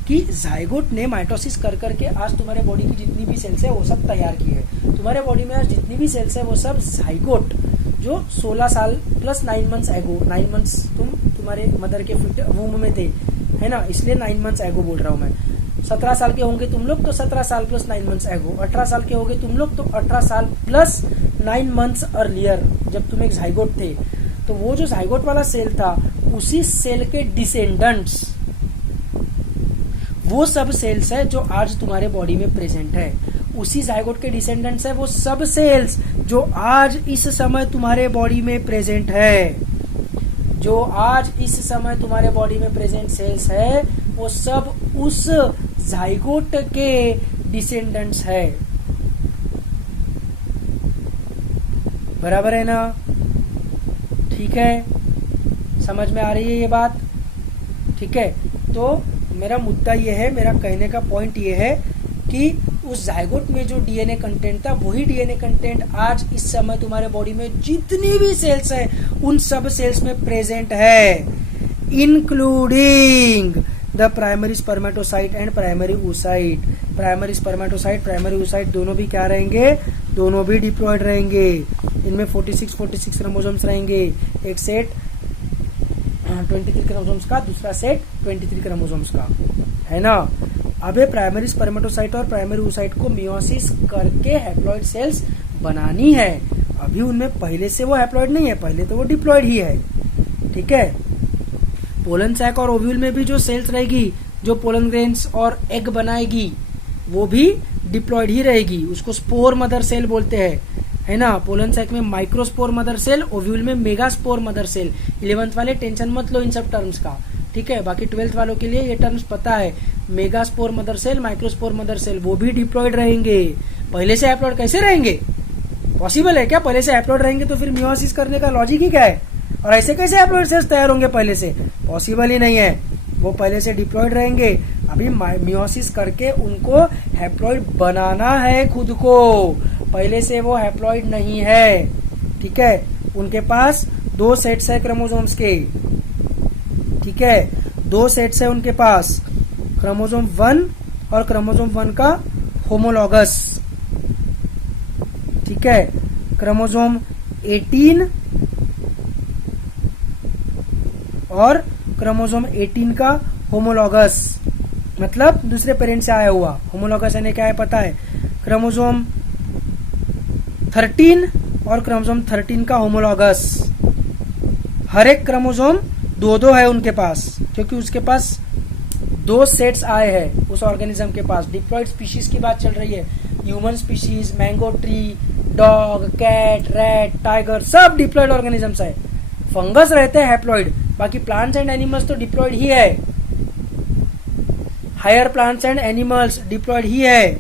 कि जाइगोट ने माइटोसिस कर करके आज तुम्हारे बॉडी की जितनी भी सेल्स है वो सब तैयार की है। तुम्हारे बॉडी में आज जितनी भी सेल्स है वो सब जाइगोट, जो 16 साल प्लस 9 मंथ्स एगो, 9 मंथ्स तुम्हारे मदर के वूम में थे, है ना, इसलिए 9 मंथ्स एगो बोल रहा हूँ मैं। 17 साल के होंगे तुम लोग तो 17 साल प्लस 9 मंथ्स एगो, 18 साल के होंगे तुम लोग तो 18 साल प्लस 9 मंथ्स अर्लियर, जब तुम एक जाइगोट थे। तो वो जो जाइगोट वाला सेल था, उसी सेल के डिसेंडेंट्स, वो सब सेल्स है जो आज तुम्हारे बॉडी में प्रेजेंट है। उसी जाइगोट के डिसेंडेंट्स है वो सब सेल्स जो आज इस समय तुम्हारे बॉडी में प्रेजेंट है। जो आज इस समय तुम्हारे बॉडी में प्रेजेंट सेल्स है वो सब उस जाइगोट के डिसेंडेंट्स है। बराबर है ना? ठीक है, समझ में आ रही है ये बात? ठीक है, तो मेरा मुद्दा ये है, मेरा कहने का पॉइंट ये है कि उस जाइगोट में जो डीएनए कंटेंट था, वही डीएनए कंटेंट आज इस समय तुम्हारे बॉडी में जितनी भी सेल्स है उन सब सेल्स में प्रेजेंट है, including the primary spermatocyte and primary oocyte। Primary spermatocyte, primary oocyte दोनों भी क्या रहेंगे? दोनों भी डिप्लॉयड रहेंगे। इनमें 46 क्रोमोसोम्स रहेंगे, एक सेट 23 क्रोमोसोम्स का, दूसरा सेट 23 क्रोमोसोम्स का, है ना। अब प्राइमरी स्पर्मेटोसाइट और प्राइमरी oocyte को मियोसिस करके हैप्लॉइड सेल्स बनानी है। अभी उनमें पहले से वो हैप्लॉइड नहीं है, पहले तो वो डिप्लॉयड ही है। ठीक है, पोलन सैक और ओव्यूल में भी जो सेल्स रहेगी, जो पोलन ग्रेन्स और एग बनाएगी, वो भी डिप्लॉयड ही रहेगी। उसको स्पोर मदर सेल बोलते हैं, है ना। पोलन सैक में माइक्रोस्पोर मदर सेल, ओव्यूल में मेगास्पोर मदर सेल। 11th वाले टेंशन मत लो इन सब टर्म्स का, ठीक है। बाकी 12th वालों के लिए ये टर्म्स पता है, megaspore mother cell, microspore mother cell, वो भी डिप्लॉयड रहेंगे। पहले से हैप्लॉइड कैसे रहेंगे? पॉसिबल है क्या? पहले से हैप्लॉइड रहेंगे तो फिर मियोसिस करने का लॉजिक ही क्या है? और ऐसे कैसे हैप्लॉइड सेल्स तैयार होंगे पहले से? पॉसिबल ही नहीं है। वो पहले से डिप्लॉयड रहेंगे, अभी मियोसिस करके उनको हैप्लॉइड बनाना है खुद को। पहले से वो हैप्लॉइड नहीं है, ठीक है। उनके पास 2 सेट्स है क्रोमोसोम्स के, ठीक है, 2 सेट्स है उनके पास, क्रोमोसोम 1 और क्रोमोसोम 1 का होमोलॉगस, ठीक है। क्रोमोसोम 18 और क्रोमोसोम 18 का होमोलॉगस, मतलब दूसरे पेरेंट से आया हुआ। होमोलॉगस यानी क्या है पता है? क्रोमोसोम 13 और क्रोमोसोम 13 का होमोलॉगस। हर एक क्रोमोसोम 2-2 है उनके पास, क्योंकि उसके पास 2 सेट्स आए हैं उस ऑर्गेनिज्म के पास। डिप्लॉयड स्पीशीज की बात चल रही है, human species, mango tree, dog, cat, rat, tiger, सब डिप्लॉयड ऑर्गेनिजम्स है। फंगस रहते हैं हैप्लॉइड, बाकी प्लांट्स एंड एनिमल्स तो डिप्लॉयड ही है। Higher plants and animals diploid ही है,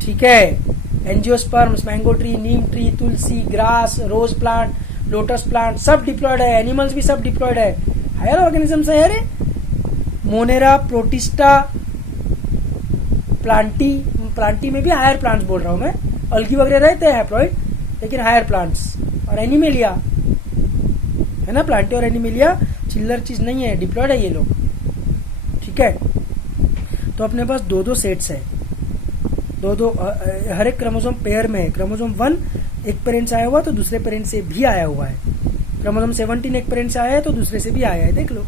ठीक है। Angiosperms, mango tree, neem tree, tulsi, grass, rose plant, lotus plant, सब डिप्लॉयड है। एनिमल्स भी सब डिप्लॉयड है, हायर ऑर्गेनिजम्स है। अरे मोनेरा, प्रोटिस्टा, प्लांटी में भी हायर प्लांट्स बोल रहा हूं मैं। अल्गी वगैरह रहते हैं हैप्लॉइड, लेकिन हायर प्लांट्स। और एनिमेलिया है ना, प्लांटी और एनिमेलिया चिल्लर चीज नहीं है, डिप्लॉयड है ये लोग, ठीक है। तो अपने पास 2-2 सेट्स है, 2-2 हर एक क्रोमोसोम पेयर में है। क्रोमोसोम 1 एक पेरेंट से आया हुआ तो दूसरे पेरेंट से भी आया हुआ है। क्रोमोसोम 17 एक पेरेंट से आया है तो दूसरे से भी आया है, देख लो।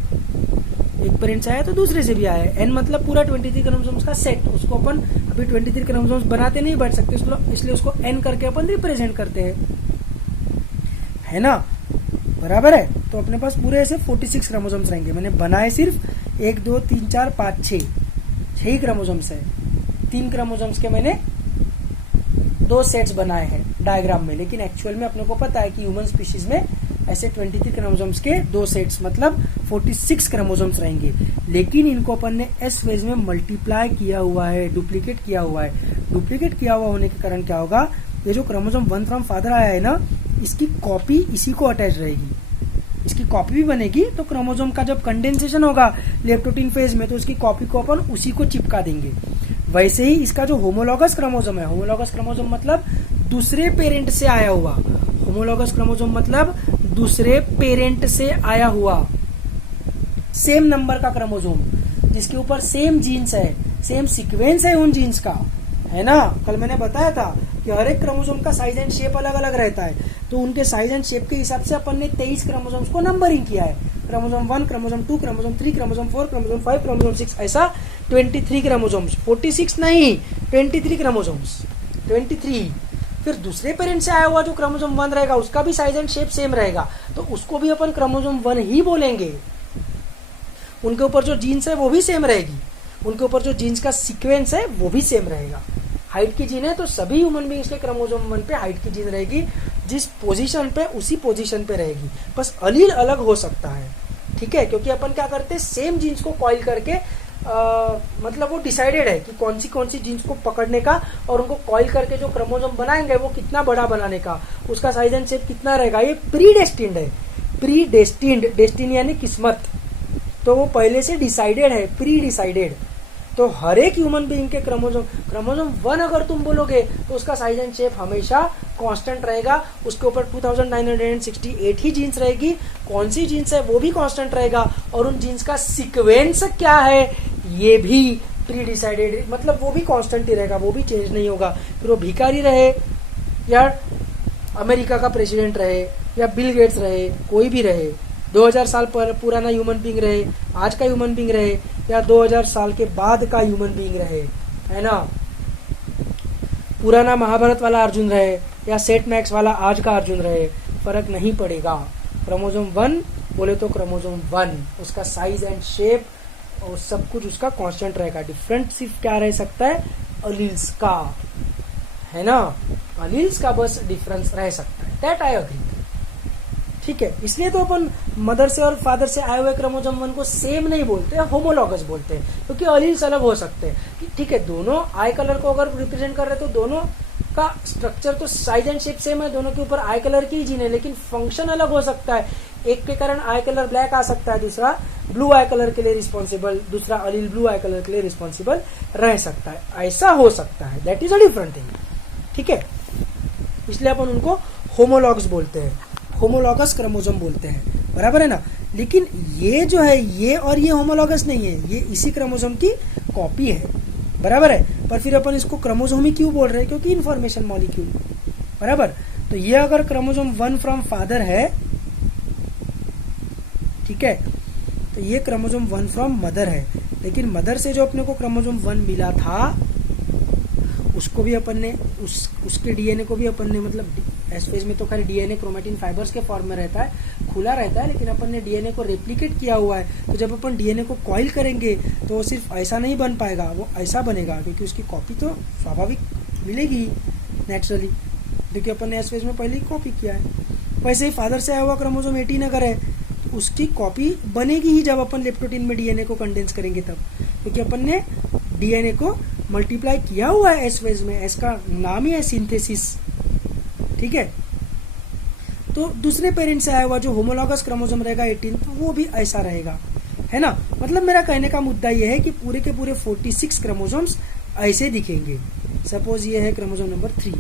एक पेरेंट से आया तो दूसरे से भी आया है। एन मतलब पूरा 23 क्रोमोसोम्स का सेट। उसको अपन अभी 23 क्रोमोसोम्स बनाते नहीं बैठ सकते, इसलिए उसको एन करके अपन रिप्रेजेंट करते हैं, है ना। बराबर है। तो अपने पास पूरे ऐसे 46 क्रोमोसोम्स रहेंगे। मैंने बनाए सिर्फ 1 2 3 4 5 6 ही क्रोमोसोम्स है। 3 क्रोमोसोम्स के मैंने 2 सेट्स बनाए हैं डायग्राम में, लेकिन एक्चुअल में अपने को पता है कि ह्यूमन स्पीशीज में ऐसे 23 क्रोमोसोम्स के 2 सेट्स मतलब 46 क्रोमोसोम्स रहेंगे। लेकिन इनको अपन ने एस फेज में मल्टीप्लाई किया हुआ है, डुप्लीकेट किया हुआ है। डुप्लीकेट किया हुआ होने के कारण क्या होगा, ये जो क्रोमोसोम 1 फ्रॉम फादर आया है ना, इसकी कॉपी इसी को अटैच रहेगी। इसकी कॉपी भी बनेगी तो क्रोमोसोम का जब कंडेंसेशन होगा लेप्टोटीन फेज में, तो इसकी कॉपी को अपन उसी को चिपका देंगे। वैसे ही इसका जो होमोलॉगस क्रोमोसोम है, होमोलॉगस क्रोमोसोम मतलब दूसरे पेरेंट से आया हुआ, होमोलॉगस क्रोमोसोम मतलब दूसरे पेरेंट से आया हुआ सेम नंबर का क्रोमोसोम। जिसके ऊपर सेम जीन्स है, सेम सीक्वेंस है उन जीन्स का, है ना। कल मैंने बताया था कि हर एक क्रोमोसोम का साइज एंड शेप अलग अलग रहता है, तो उनके साइज एंड शेप के हिसाब से अपन ने 23 क्रोमोसोम्स को नंबरिंग किया है। Chromosome 1, chromosome 2, chromosome 3, chromosome 4, chromosome 5, chromosome 6, ऐसा 23 क्रोमोसोम्स, 46 नहीं, 23 क्रोमोसोम्स, 23। फिर दूसरे पेरेंट से आया हुआ जो क्रोमोसोम 1 रहेगा उसका भी साइज एंड शेप सेम रहेगा, तो उसको भी अपन क्रोमोसोम 1 ही बोलेंगे। उनके ऊपर जो जीन्स है वो भी सेम रहेगी, उनके ऊपर जो जीन्स का सीक्वेंस है वो भी सेम रहेगा। हाइट की जीन है तो सभी ह्यूमन बींग्स के क्रोमोसोम 1 पे हाइट की जीन रहेगी, जिस पोजीशन पे उसी पोजीशन पे रहेगी, बस अलील अलग हो सकता है, ठीक है। क्योंकि अपन क्या करते हैं, सेम जीन्स को कॉइल करके मतलब वो डिसाइडेड है कि कौन सी जीन्स को पकड़ने का और उनको कॉइल करके जो क्रोमोसोम बनाएंगे वो कितना बड़ा बनाने का, उसका साइज एंड शेप कितना रहेगा, ये प्रीडेस्टिन्ड है। प्रीडेस्टिन्ड, डेस्टिन यानी किस्मत, तो वो पहले से डिसाइडेड है, प्री डिसाइडेड। तो हर एक ह्यूमन बीइंग के क्रोमोसोम 1 अगर तुम बोलोगे तो उसका साइज एंड शेप हमेशा कांस्टेंट रहेगा, उसके ऊपर 2968 ही जीन्स रहेगी, कौन सी जीन्स है वो भी कांस्टेंट रहेगा, और उन जीन्स का सीक्वेंस क्या है ये भी प्री डिसाइडेड, मतलब वो भी कांस्टेंट ही रहेगा, वो भी चेंज नहीं होगा। फिर वो भिखारी रहे या अमेरिका का प्रेसिडेंट रहे या बिल गेट्स रहे, कोई भी रहे, 2000 साल पुराना ह्यूमन बीइंग रहे, आज का ह्यूमन बीइंग रहे, या 2000 साल के बाद का ह्यूमन बीइंग रहे, है ना, पुराना महाभारत वाला अर्जुन रहे या सेट मैक्स वाला आज का अर्जुन रहे, फर्क नहीं पड़ेगा। क्रोमोसोम 1 बोले तो क्रोमोसोम 1, उसका साइज एंड शेप और सब कुछ उसका कांस्टेंट रहेगा। डिफरेंट सिर्फ क्या रह सकता है, अलील्स का, है ना, अलील्स का बस डिफरेंस रह सकता है, दैट आई अग्री, ठीक है। इसलिए तो अपन मदर से और फादर से आए हुए क्रोमोसोम 1 को सेम नहीं बोलते, होमोलॉगस बोलते हैं, क्योंकि अलील्स अलग हो सकते हैं, ठीक है। दोनों आई कलर को अगर रिप्रेजेंट कर रहे तो दोनों का स्ट्रक्चर तो साइज एंड शेप सेम है, दोनों के ऊपर आई कलर की जीन है, लेकिन फंक्शन अलग हो सकता है। एक के कारण आई कलर ब्लैक आ सकता है, दूसरा ब्लू आई कलर के लिए रिस्पॉन्सिबल, दूसरा अलील ब्लू आई कलर के लिए रिस्पॉन्सिबल रह सकता है, ऐसा हो सकता है, that is a different thing, ठीक है। इसलिए अपन उनको होमोलॉग्स बोलते हैं, होमोलॉगस क्रोमोसोम बोलते हैं, बराबर है ना। लेकिन ये जो है, ये और ये होमोलॉगस नहीं है, ये इसी क्रोमोसोम की कॉपी है, बराबर है। पर फिर अपन इसको क्रोमोसोम ही क्यों बोल रहे हैं, क्योंकि इंफॉर्मेशन मॉलिक्यूल, बराबर। तो ये अगर क्रोमोसोम 1 फ्रॉम फादर है, ठीक है, तो ये क्रोमोसोम 1 फ्रॉम मदर है, लेकिन मदर से जो अपने को क्रोमोसोम 1 मिला था उसको भी अपन ने उसके डीएनए को भी अपन ने, मतलब एस फेज में तो खाली डीएनए क्रोमेटिन फाइबर्स के फॉर्म में रहता है, खुला रहता है, लेकिन अपन ने डीएनए को रेप्लिकेट किया हुआ है। तो जब अपन डीएनए को कॉइल करेंगे तो वो सिर्फ ऐसा नहीं बन पाएगा, वो ऐसा बनेगा, क्योंकि उसकी कॉपी तो स्वाभाविक मिलेगी नेचुरली, क्योंकि अपन ने एस फेज में पहले ही कॉपी किया है। वैसे ही फादर से आया हुआ क्रोमोसोम 18 अगर है तो उसकी कॉपी बनेगी ही जब अपन लेप्टोटीन में डीएनए को कंडेंस करेंगे तब, क्योंकि अपन ने डीएनए को मल्टीप्लाई किया हुआ है एस फेज में, एस का नाम ही है सिंथेसिस, ठीक है। तो दूसरे पेरेंट से आया हुआ जो होमोलॉगस क्रोमोसोम रहेगा 18, तो वो भी ऐसा रहेगा, है ना। मतलब मेरा कहने का मुद्दा ये है कि पूरे के पूरे 46 क्रोमोसोम्स ऐसे दिखेंगे। सपोज ये है क्रोमोसोम नंबर 3,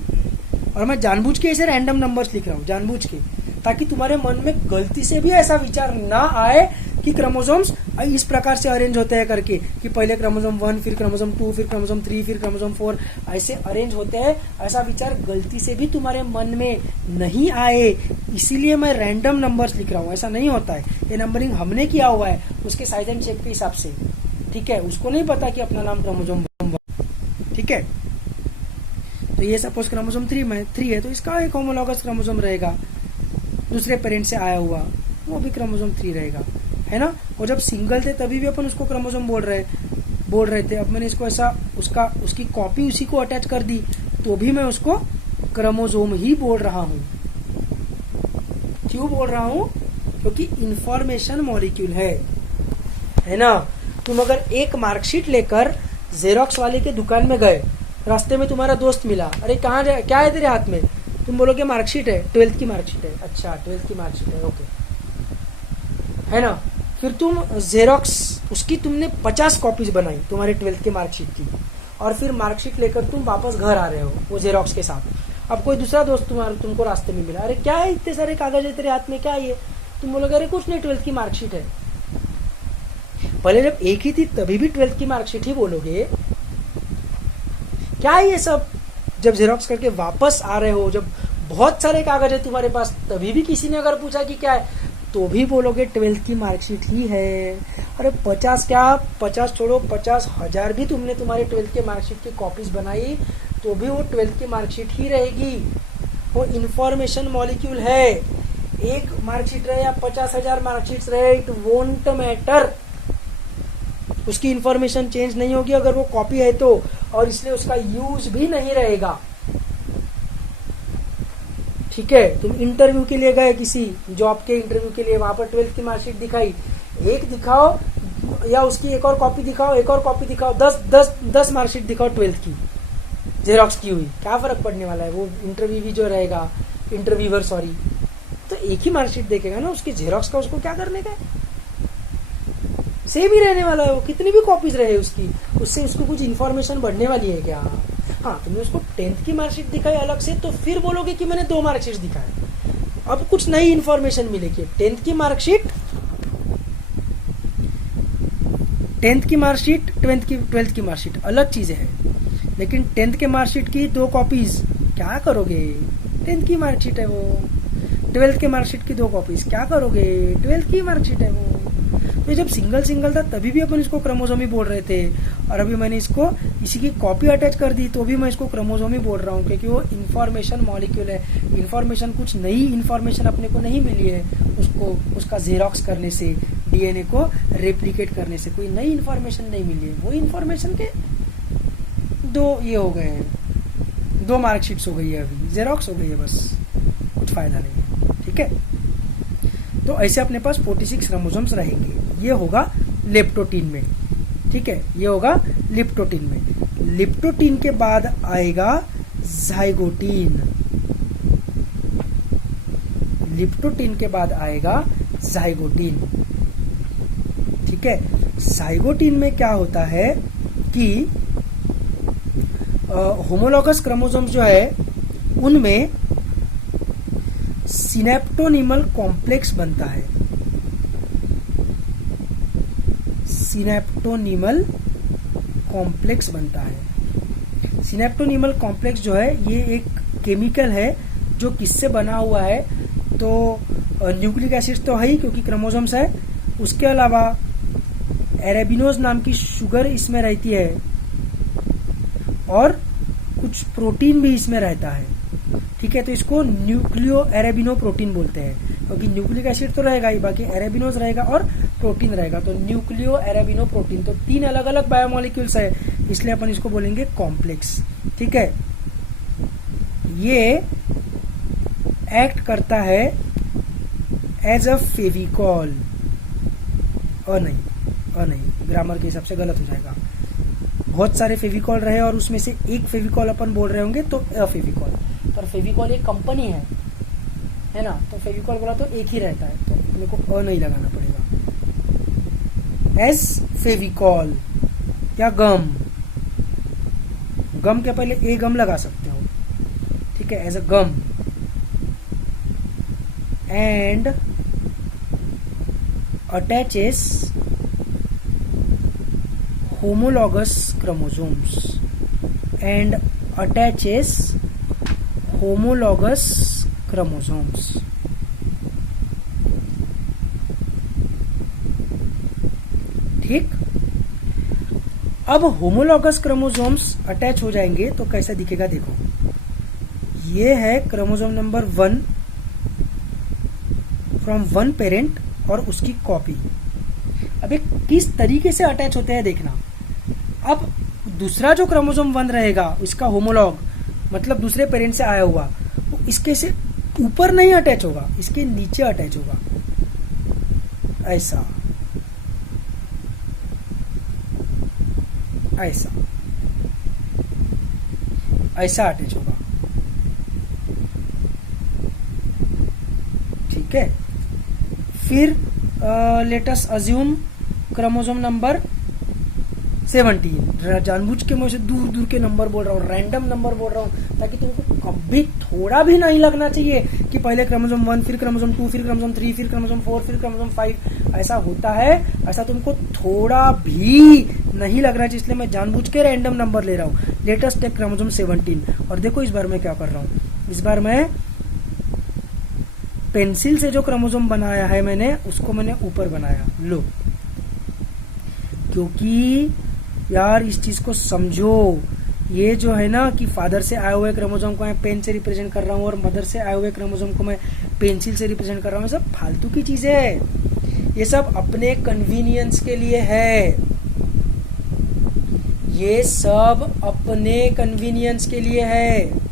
और मैं जानबूझ के ऐसे रैंडम नंबर्स लिख रहा हूँ, जानबूझ के, ताकि तुम्हारे मन में गलती से भी ऐसा विचार ना आए कि क्रोमोसोम्स इस प्रकार से अरेंज होते हैं करके, कि पहले क्रोमोसोम 1, फिर क्रोमोसोम 2, फिर क्रोमोसोम 3, फिर क्रोमोसोम 4 ऐसे अरेंज होते हैं। ऐसा विचार गलती से भी तुम्हारे मन में नहीं आए, इसीलिए मैं रैंडम नंबर्स लिख रहा हूँ। ऐसा नहीं होता है, ये नंबरिंग हमने किया हुआ है उसके साइज एंड शेप के हिसाब से, ठीक है। उसको नहीं पता कि अपना नाम क्रोमोसोम 1, ठीक है। तो ये सपोज क्रोमोसोम 3 है, तो इसका एक होमोलॉगस क्रोमोसोम रहेगा, दूसरे पेरेंट से आया हुआ, वो भी क्रोमोसोम 3 रहेगा, है ना। और जब सिंगल थे तभी भी अपन उसको क्रोमोसोम बोल रहे थे। अब मैंने इसको ऐसा उसकी कॉपी उसी को अटैच कर दी, तो भी मैं उसको क्रोमोसोम ही बोल रहा हूँ। क्यों बोल रहा हूँ, क्योंकि इंफॉर्मेशन मॉलिक्यूल है ना। तुम अगर एक मार्कशीट लेकर जेरोक्स वाले के दुकान में गए, रास्ते में तुम्हारा दोस्त मिला, अरे कहाँ क्या है तेरे हाथ में, तुम बोलोगे मार्कशीट है, 12th की मार्कशीट है, अच्छा 12th की मार्कशीट है, ओके, है ना। फिर तुम जेरोक्स उसकी तुमने 50 कॉपीज बनाई तुम्हारे 12th की मार्कशीट की, और फिर मार्कशीट लेकर तुम वापस घर आ रहे हो वो जेरोक्स के साथ। अब कोई दूसरा दोस्त तुमको रास्ते में मिला, अरे क्या है इतने सारे कागज है तेरे हाथ में, क्या है ये, तुम बोलोगे अरे कुछ नहीं 12th की मार्कशीट है। पहले जब एक ही थी तभी भी 12th की मार्कशीट ही बोलोगे क्या? ये सब जब जेरोक्स करके वापस आ रहे हो, जब बहुत सारे कागज है तुम्हारे पास, तभी भी किसी ने अगर पूछा कि क्या है तो भी बोलोगे 12th की मार्कशीट ही है। अरे 50 क्या, 50 छोड़ो, 50,000 भी तुमने तुम्हारे 12th के मार्कशीट की कॉपीज बनाई तो भी वो 12th की मार्कशीट ही रहेगी। वो इंफॉर्मेशन मॉलिक्यूल है, एक मार्कशीट रहे या 50,000 मार्कशीट रहे, इट वोंट मैटर, उसकी इंफॉर्मेशन चेंज नहीं होगी अगर वो कॉपी है तो, और इसलिए उसका यूज भी नहीं रहेगा। ठीक है, तुम इंटरव्यू के लिए गए किसी जॉब के इंटरव्यू के लिए, वहां पर 12th की मार्कशीट दिखाई, एक दिखाओ या उसकी एक और कॉपी दिखाओ, एक और कॉपी दिखाओ, 10 मार्कशीट दिखाओ 12th की जेरोक्स की हुई, क्या फर्क पड़ने वाला है? वो इंटरव्यू भी जो रहेगा, इंटरव्यूअर सॉरी, तो एक ही मार्कशीट देखेगा ना, उसकी जेरोक्स का उसको क्या करने का? सेम ही रहने वाला है वो, कितनी भी कॉपीज रहे उसकी, उससे उसको कुछ इन्फॉर्मेशन बढ़ने वाली है क्या? हाँ, तुमने उसको 10th की मार्कशीट दिखाई अलग से तो फिर बोलोगे कि मैंने 2 मार्कशीट दिखाए, अब कुछ नई इन्फॉर्मेशन मिलेगी। 10th की मार्कशीट 10th की मार्कशीट 12th की मार्कशीट अलग चीजें हैं, लेकिन 10th के मार्कशीट की 2 कॉपीज क्या करोगे? 10th की मार्कशीट है वो। 12th के मार्कशीट की 2 कॉपीज क्या करोगे? 12th की मार्कशीट है वो। तो जब सिंगल सिंगल था तभी भी अपन इसको क्रोमोसोम ही बोल रहे थे, और अभी मैंने इसको इसी की कॉपी अटैच कर दी तो भी मैं इसको क्रोमोसोम ही बोल रहा हूँ, क्योंकि वो इन्फॉर्मेशन मॉलिक्यूल है। इन्फॉर्मेशन, कुछ नई इन्फॉर्मेशन अपने को नहीं मिली है उसको, उसका जेरोक्स करने से, डीएनए को रेप्लिकेट करने से कोई नई इन्फॉर्मेशन नहीं मिली है। वो इन्फॉर्मेशन के 2 ये हो गए हैं, 2 मार्कशीट्स हो गई है, अभी जेरोक्स हो गई है, बस कुछ फायदा नहीं है। ठीक है, तो ऐसे अपने पास 46 क्रोमोसोम्स रहेंगे। ये होगा लेप्टोटीन में। ठीक है, ये होगा लिप्टोटीन में। लिप्टोटीन के बाद आएगा जाइगोटीन। लिप्टोटीन के बाद आएगा जाइगोटीन। ठीक है, जाइगोटीन में क्या होता है कि होमोलॉगस क्रोमोसोम्स जो है उनमें सिनेप्टोनिमल कॉम्प्लेक्स बनता है। सिनेप्टोनिमल कॉम्प्लेक्स बनता है। सिनेप्टोनिमल कॉम्प्लेक्स जो है ये एक केमिकल है जो किससे बना हुआ है, तो न्यूक्लिक एसिड तो है ही क्योंकि क्रोमोसोम्स है, उसके अलावा एरेबिनोज नाम की शुगर इसमें रहती है और कुछ प्रोटीन भी इसमें रहता है। ठीक है, तो इसको न्यूक्लियो एरेबिनो प्रोटीन बोलते हैं, क्योंकि न्यूक्लिक एसिड तो रहेगा ही, बाकी एरेबिनोज रहेगा और प्रोटीन रहेगा, तो न्यूक्लियो एरेबिनो प्रोटीन। तो 3 अलग अलग बायोमोलिक्यूल्स है, इसलिए अपन इसको बोलेंगे कॉम्प्लेक्स। ठीक है, ये एक्ट करता है एज अ फेविकॉल। नहीं, ग्रामर के हिसाब से गलत हो जाएगा। बहुत सारे फेविकॉल रहे और उसमें से एक फेविकॉल अपन बोल रहे होंगे तो अ फेविकॉल, पर फेविकॉल एक कंपनी है ना, तो फेविकॉल बोला तो एक ही रहता है, तो मेरे को नहीं लगाना पड़ेगा। एज फेविकॉल या गम के पहले ए गम लगा सकते हो। ठीक है, as a gum and attaches homologous chromosomes and attaches homologous chromosomes। ठीक, अब होमोलॉगस क्रोमोसोम्स अटैच हो जाएंगे तो कैसा दिखेगा देखो, ये है क्रोमोसोम नंबर 1 फ्रॉम 1 पेरेंट और उसकी कॉपी। अब एक किस तरीके से अटैच होते हैं देखना। अब दूसरा जो क्रोमोसोम 1 रहेगा इसका होमोलॉग, मतलब दूसरे पेरेंट से आया हुआ, वो इसके से ऊपर नहीं अटैच होगा, इसके नीचे अटैच होगा, ऐसा ऐसा ऐसा अटैच होगा। ठीक है, फिर let us assume chromosome number 17। जानबूझ के मैं उसे दूर दूर के नंबर बोल रहा हूँ, रैंडम नंबर बोल रहा हूँ, ताकि तुमको कभी थोड़ा भी नहीं लगना चाहिए कि पहले क्रोमोसोम 1, फिर क्रोमोसोम 2, फिर क्रोमोसोम 3, फिर क्रोमोसोम 4, फिर क्रोमोसोम 5 ऐसा होता है। ऐसा तुमको थोड़ा भी नहीं लगना चाहिए, इसलिए मैं जानबूझ के रैंडम नंबर ले रहा हूँ। Latest take chromosome 17। और देखो इस बार मैं क्या कर रहा हूँ, इस बार मैं पेंसिल से जो क्रोमोसोम बनाया है मैंने, उसको मैंने ऊपर बनाया। लो, क्योंकि यार इस चीज को समझो, ये जो है ना कि फादर से आए हुए क्रोमोसोम को मैं पेन से रिप्रेजेंट कर रहा हूँ और मदर से आए हुए क्रोमोसोम को मैं पेंसिल से रिप्रेजेंट कर रहा हूँ, सब फालतू की चीजें है। ये सब अपने कन्वीनियंस के लिए है, ये सब अपने कन्वीनियंस के लिए है,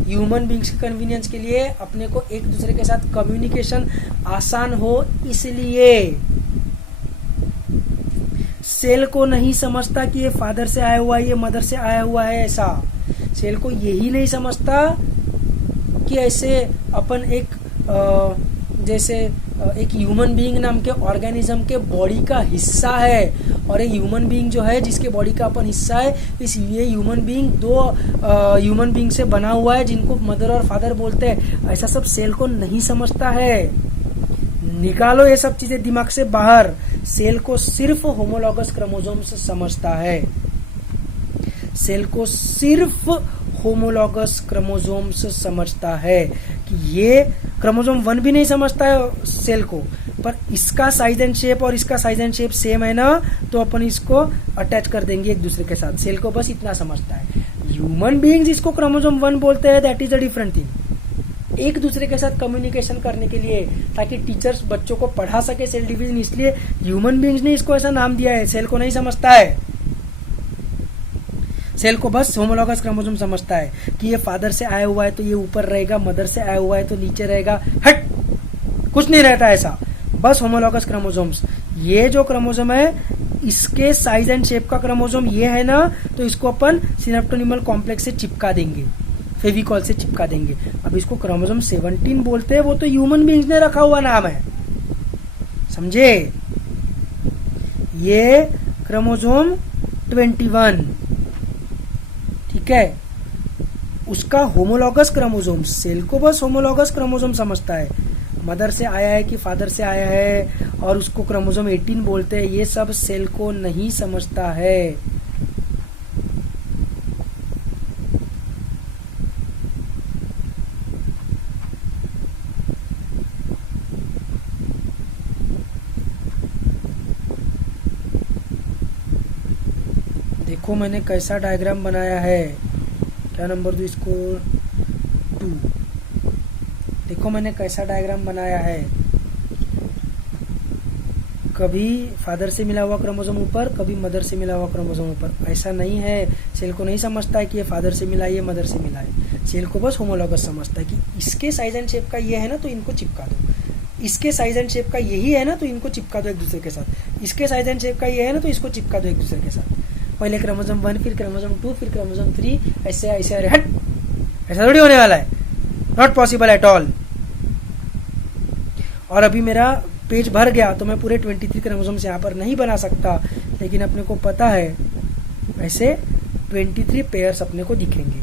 ह्यूमन बींग्स के कन्वीनियंस के लिए, अपने को एक दूसरे के साथ कम्युनिकेशन आसान हो इसलिए। सेल को नहीं समझता कि ये फादर से आया हुआ है, ये मदर से आया हुआ है, ऐसा सेल को यही नहीं समझता कि ऐसे अपन एक जैसे एक ह्यूमन बीइंग नाम के ऑर्गेनिज्म के बॉडी का हिस्सा है, और एक ह्यूमन बीइंग जो है जिसके बॉडी का अपन हिस्सा है, इसलिए ह्यूमन बीइंग दो ह्यूमन बीइंग से बना हुआ है जिनको मदर और फादर बोलते हैं, ऐसा सब सेल को नहीं समझता है। निकालो ये सब चीजें दिमाग से बाहर। सेल को सिर्फ होमोलॉगस क्रोमोसोम्स समझता है, सेल को सिर्फ होमोलॉगस क्रोमोसोम्स समझता है, कि ये क्रोमोसोम 1 भी नहीं समझता है सेल को, पर इसका साइज एंड शेप और इसका साइज एंड शेप सेम है ना, तो अपन इसको अटैच कर देंगे एक दूसरे के साथ। सेल को बस इतना समझता है। ह्यूमन बीइंग्स इसको क्रोमोसोम 1 बोलते हैं, that is a different thing. एक दूसरे के साथ कम्युनिकेशन करने के लिए, ताकि टीचर्स बच्चों को पढ़ा सके सेल डिवीजन, इसलिए ह्यूमन बीइंग्स ने इसको ऐसा नाम दिया है। सेल को नहीं समझता है, सेल को बस होमोलॉगस क्रोमोसोम समझता है कि ये फादर से आया हुआ है तो ये ऊपर रहेगा, मदर से आया हुआ है तो नीचे रहेगा। हट, कुछ नहीं रहता ऐसा, बस होमोलॉगस क्रोमोसोम्स। ये जो क्रोमोसोम है इसके साइज एंड शेप का क्रोमोसोम ये है ना, तो इसको अपन सिनेप्टोनिमल कॉम्प्लेक्स से चिपका देंगे, फेविकॉल से चिपका देंगे। अब इसको क्रोमोसोम 17 बोलते हैं, वो तो ह्यूमन बीइंग्स ने रखा हुआ नाम है, समझे। ये क्रोमोसोम 21, ठीक है, उसका होमोलॉगस क्रोमोसोम। सेल को बस होमोलॉगस क्रोमोसोम समझता है, मदर से आया है कि फादर से आया है, और उसको क्रोमोसोम 18 बोलते हैं, ये सब सेल को नहीं समझता है। देखो मैंने कैसा डायग्राम बनाया है, क्या नंबर दूं इसको, 2। देखो मैंने कैसा डायग्राम बनाया है, कभी फादर से मिला हुआ क्रोमोसोम ऊपर, कभी मदर से मिला हुआ क्रोमोसोम ऊपर, ऐसा नहीं है। सेल को नहीं समझता है कि ये फादर से मिला है, ये मदर से मिला है। सेल को बस होमोलॉगस समझता है कि इसके साइज एंड शेप का ये है ना, तो इनको चिपका दो, इसके साइज एंड शेप का यही है ना, तो इनको चिपका दो एक दूसरे के साथ, इसके साइज एंड शेप का ये है ना, तो इसको चिपका दो एक दूसरे के साथ। पहले क्रोमोसोम 1, फिर क्रोमोसोम 2, फिर क्रोमोसोम 3, ऐसे ऐसे। अरे हट, ऐसा थोड़ी होने वाला है, नॉट पॉसिबल एट ऑल। और अभी मेरा पेज भर गया तो मैं पूरे 23 क्रोमोसोम्स यहाँ पर नहीं बना सकता, लेकिन अपने को पता है ऐसे 23 पेयर्स अपने को दिखेंगे,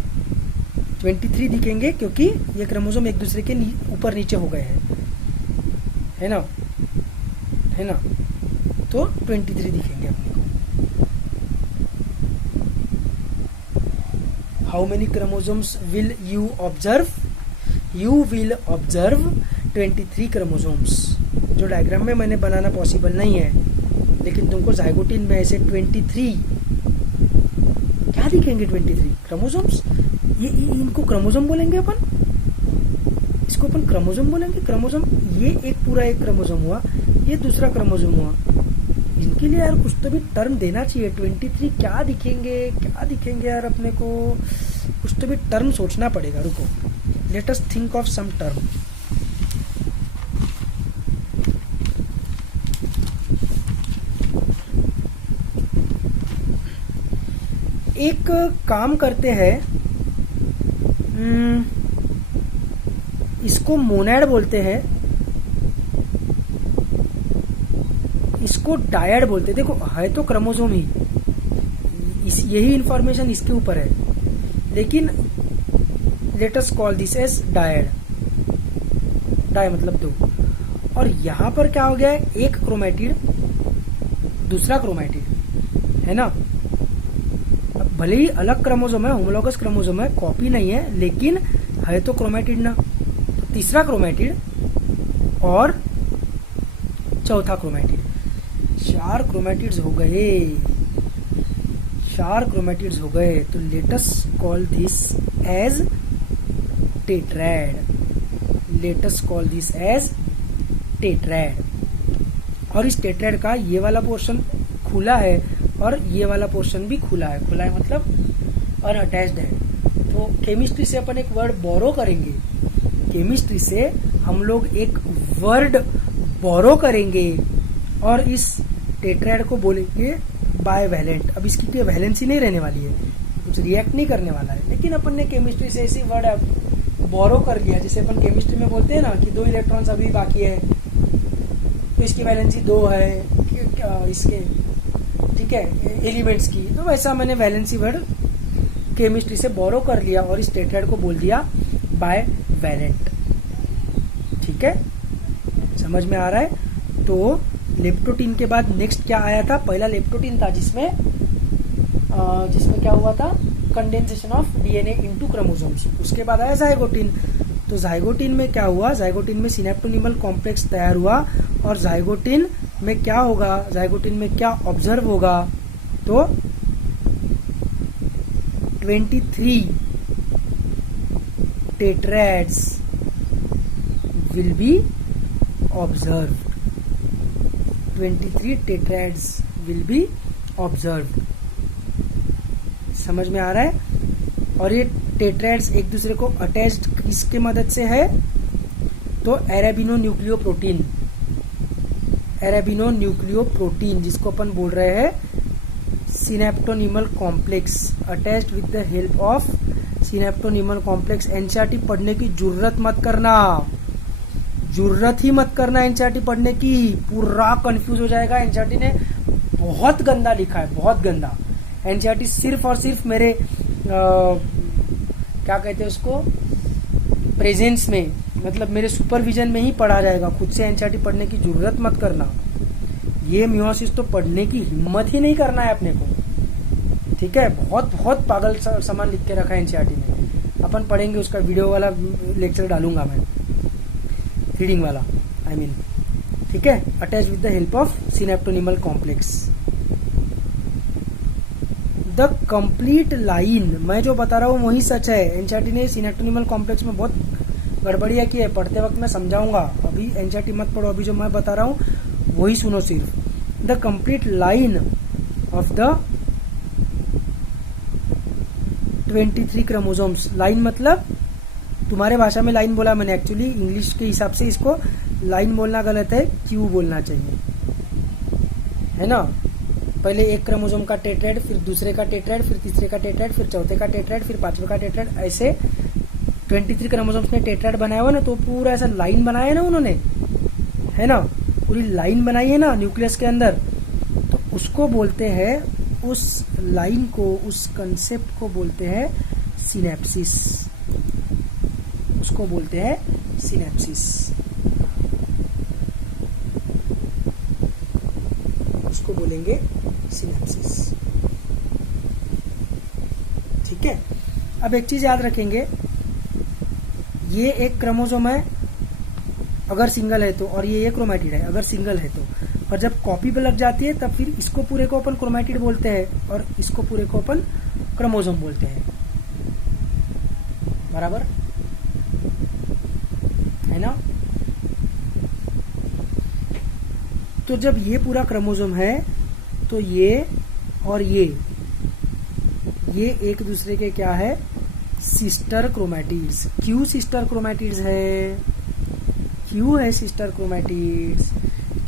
23 दिखेंगे, क्योंकि ये क्रोमोसोम एक दूसरे के ऊपर नीचे हो गए हैं, है ना, है ना, तो 23 दिखेंगे अपने को। How many chromosomes will you observe? You will observe 23 chromosomes. जो डायग्राम में मैंने बनाना पॉसिबल नहीं है, लेकिन तुमको जाइगोटिन में ऐसे 23 क्या दिखेंगे, 23 क्रोमोसोम्स। ये इनको क्रोमोसोम बोलेंगे अपन, इसको अपन क्रोमोसोम बोलेंगे। क्रोमोसोम ये एक पूरा एक क्रोमोसोम हुआ, ये दूसरा क्रोमोसोम हुआ, इनके लिए यार कुछ तो भी टर्म देना चाहिए। 23 क्या दिखेंगे, क्या दिखेंगे यार, अपने को कुछ तो भी टर्म सोचना पड़ेगा। रुको, let us think of some term. एक काम करते हैं, इसको मोनैड बोलते हैं, इसको डायड बोलते हैं। देखो है तो क्रोमोसोम ही, यही इंफॉर्मेशन इसके ऊपर है, लेकिन let us call this as dyad, di मतलब 2। और यहां पर क्या हो गया है, एक क्रोमेटिड दूसरा क्रोमेटिड, है ना। अब भले ही अलग क्रोमोसोम है, होमोलॉगस क्रोमोसोम है, कॉपी नहीं है, लेकिन है तो क्रोमेटिड ना। तो तीसरा क्रोमेटिड और चौथा क्रोमेटिड, 4 क्रोमेटिड्स हो गए, 4 क्रोमेटिड्स हो गए। तो let us call this as tetrad, let us call this as tetrad. और इस टेट्रैड का ये वाला पोर्शन खुला है और ये वाला पोर्शन भी खुला है। खुला है मतलब अनअटैच्ड है। तो केमिस्ट्री से अपन एक वर्ड बोरो करेंगे, केमिस्ट्री से हम लोग एक वर्ड बोरो करेंगे और इस टेट्रैड को बोलेंगे बायवैलेंट। अब इसकी कोई वैलेंसी नहीं रहने वाली है, कुछ रिएक्ट नहीं करने वाला है, लेकिन अपन ने केमिस्ट्री से ऐसी वर्ड बोरो कर लिया। जैसे अपन केमिस्ट्री में बोलते हैं ना कि 2 इलेक्ट्रॉन्स अभी बाकी है, तो इसकी वैलेंसी 2 है इसके, ठीक है, एलिमेंट्स की। तो वैसा मैंने वैलेंसी वर्ड केमिस्ट्री से बोरो कर लिया और इस टेट्रैड को बोल दिया बायवैलेंट। ठीक है, समझ में आ रहा है। तो लेप्टोटीन के बाद नेक्स्ट क्या आया था, पहला लेप्टोटीन था जिसमें क्या हुआ था, condensation of DNA into chromosomes. उसके बाद आया जाइगोटीन। तो जाइगोटीन में क्या हुआ, जाइगोटीन में सिनेप्टोनिमल कॉम्प्लेक्स तैयार हुआ। और जाइगोटीन में क्या होगा, जाइगोटीन में क्या ऑब्जर्व होगा, तो 23 टेट्रैड्स will be observed, 23 tetrads will be observed। समझ में आ रहा है। और ये टेट्रैड्स एक दूसरे को अटैच्ड किसके मदद से है, तो अरेबिनो न्यूक्लियोप्रोटीन, अरेबिनो न्यूक्लियोप्रोटीन जिसको अपन बोल रहे हैं synaptonemal complex, attached with the help of synaptonemal complex. NCERT पढ़ने की जरूरत मत करना, जरूरत ही मत करना एनसीईआरटी पढ़ने की, पूरा कंफ्यूज हो जाएगा। एनसीईआरटी ने बहुत गंदा लिखा है, बहुत गंदा। एनसीईआरटी सिर्फ और सिर्फ मेरे क्या कहते हैं उसको, प्रेजेंस में, मतलब मेरे सुपरविजन में ही पढ़ा जाएगा। खुद से एनसीईआरटी पढ़ने की जरूरत मत करना। ये मियोसिस तो पढ़ने की हिम्मत ही नहीं करना है अपने को, ठीक है। बहुत बहुत पागल सामान लिख के रखा है एनसीईआरटी ने। अपन पढ़ेंगे, उसका वीडियो वाला लेक्चर डालूंगा मैं, रीडिंग वाला, आई मीन, ठीक है। Attach with the help of synaptonemal complex. The complete line, मैं जो बता रहा हूँ वही सच है। एनसीईआरटी ने सिनेप्टोनिमल कॉम्प्लेक्स में बहुत गड़बड़ियां की है, पढ़ते वक्त मैं समझाऊंगा। अभी एनसीईआरटी मत पढ़ो, अभी जो मैं बता रहा हूँ वही सुनो सिर्फ। The complete line of the 23 chromosomes. Line मतलब तुम्हारे भाषा में लाइन बोला मैंने, एक्चुअली इंग्लिश के हिसाब से इसको लाइन बोलना गलत है, क्यू बोलना चाहिए, है ना। पहले एक क्रोमोसोम का टेट्रैड, फिर दूसरे का टेट्रैड, फिर तीसरे का टेट्रैड, फिर चौथे का टेट्रैड, फिर पांचवे का टेट्रैड, ऐसे 23 क्रोमोसोम्स ने टेट्रैड बनाया हुआ ना, तो पूरा ऐसा लाइन बनाया है ना उन्होंने, है ना, पूरी लाइन बनाई है ना न्यूक्लियस के अंदर। तो उसको बोलते हैं, उस लाइन को, उस कंसेप्ट को बोलते हैं सिनेप्सिस, उसको बोलते हैं सिनेप्सिस, उसको बोलेंगे सिनेप्सिस। ठीक है। अब एक चीज याद रखेंगे, ये एक क्रोमोसोम है अगर सिंगल है तो, और ये एक क्रोमैटिड है अगर सिंगल है तो। और जब कॉपी पे लग जाती है तब फिर इसको पूरे को अपन क्रोमैटिड बोलते हैं और इसको पूरे को अपन क्रोमोसोम बोलते हैं, बराबर है ना। तो जब ये पूरा क्रोमोसोम है तो ये और ये एक दूसरे के क्या है, सिस्टर क्रोमैटिड्स। क्यों सिस्टर क्रोमैटिड्स है, क्यों है सिस्टर क्रोमैटिड्स,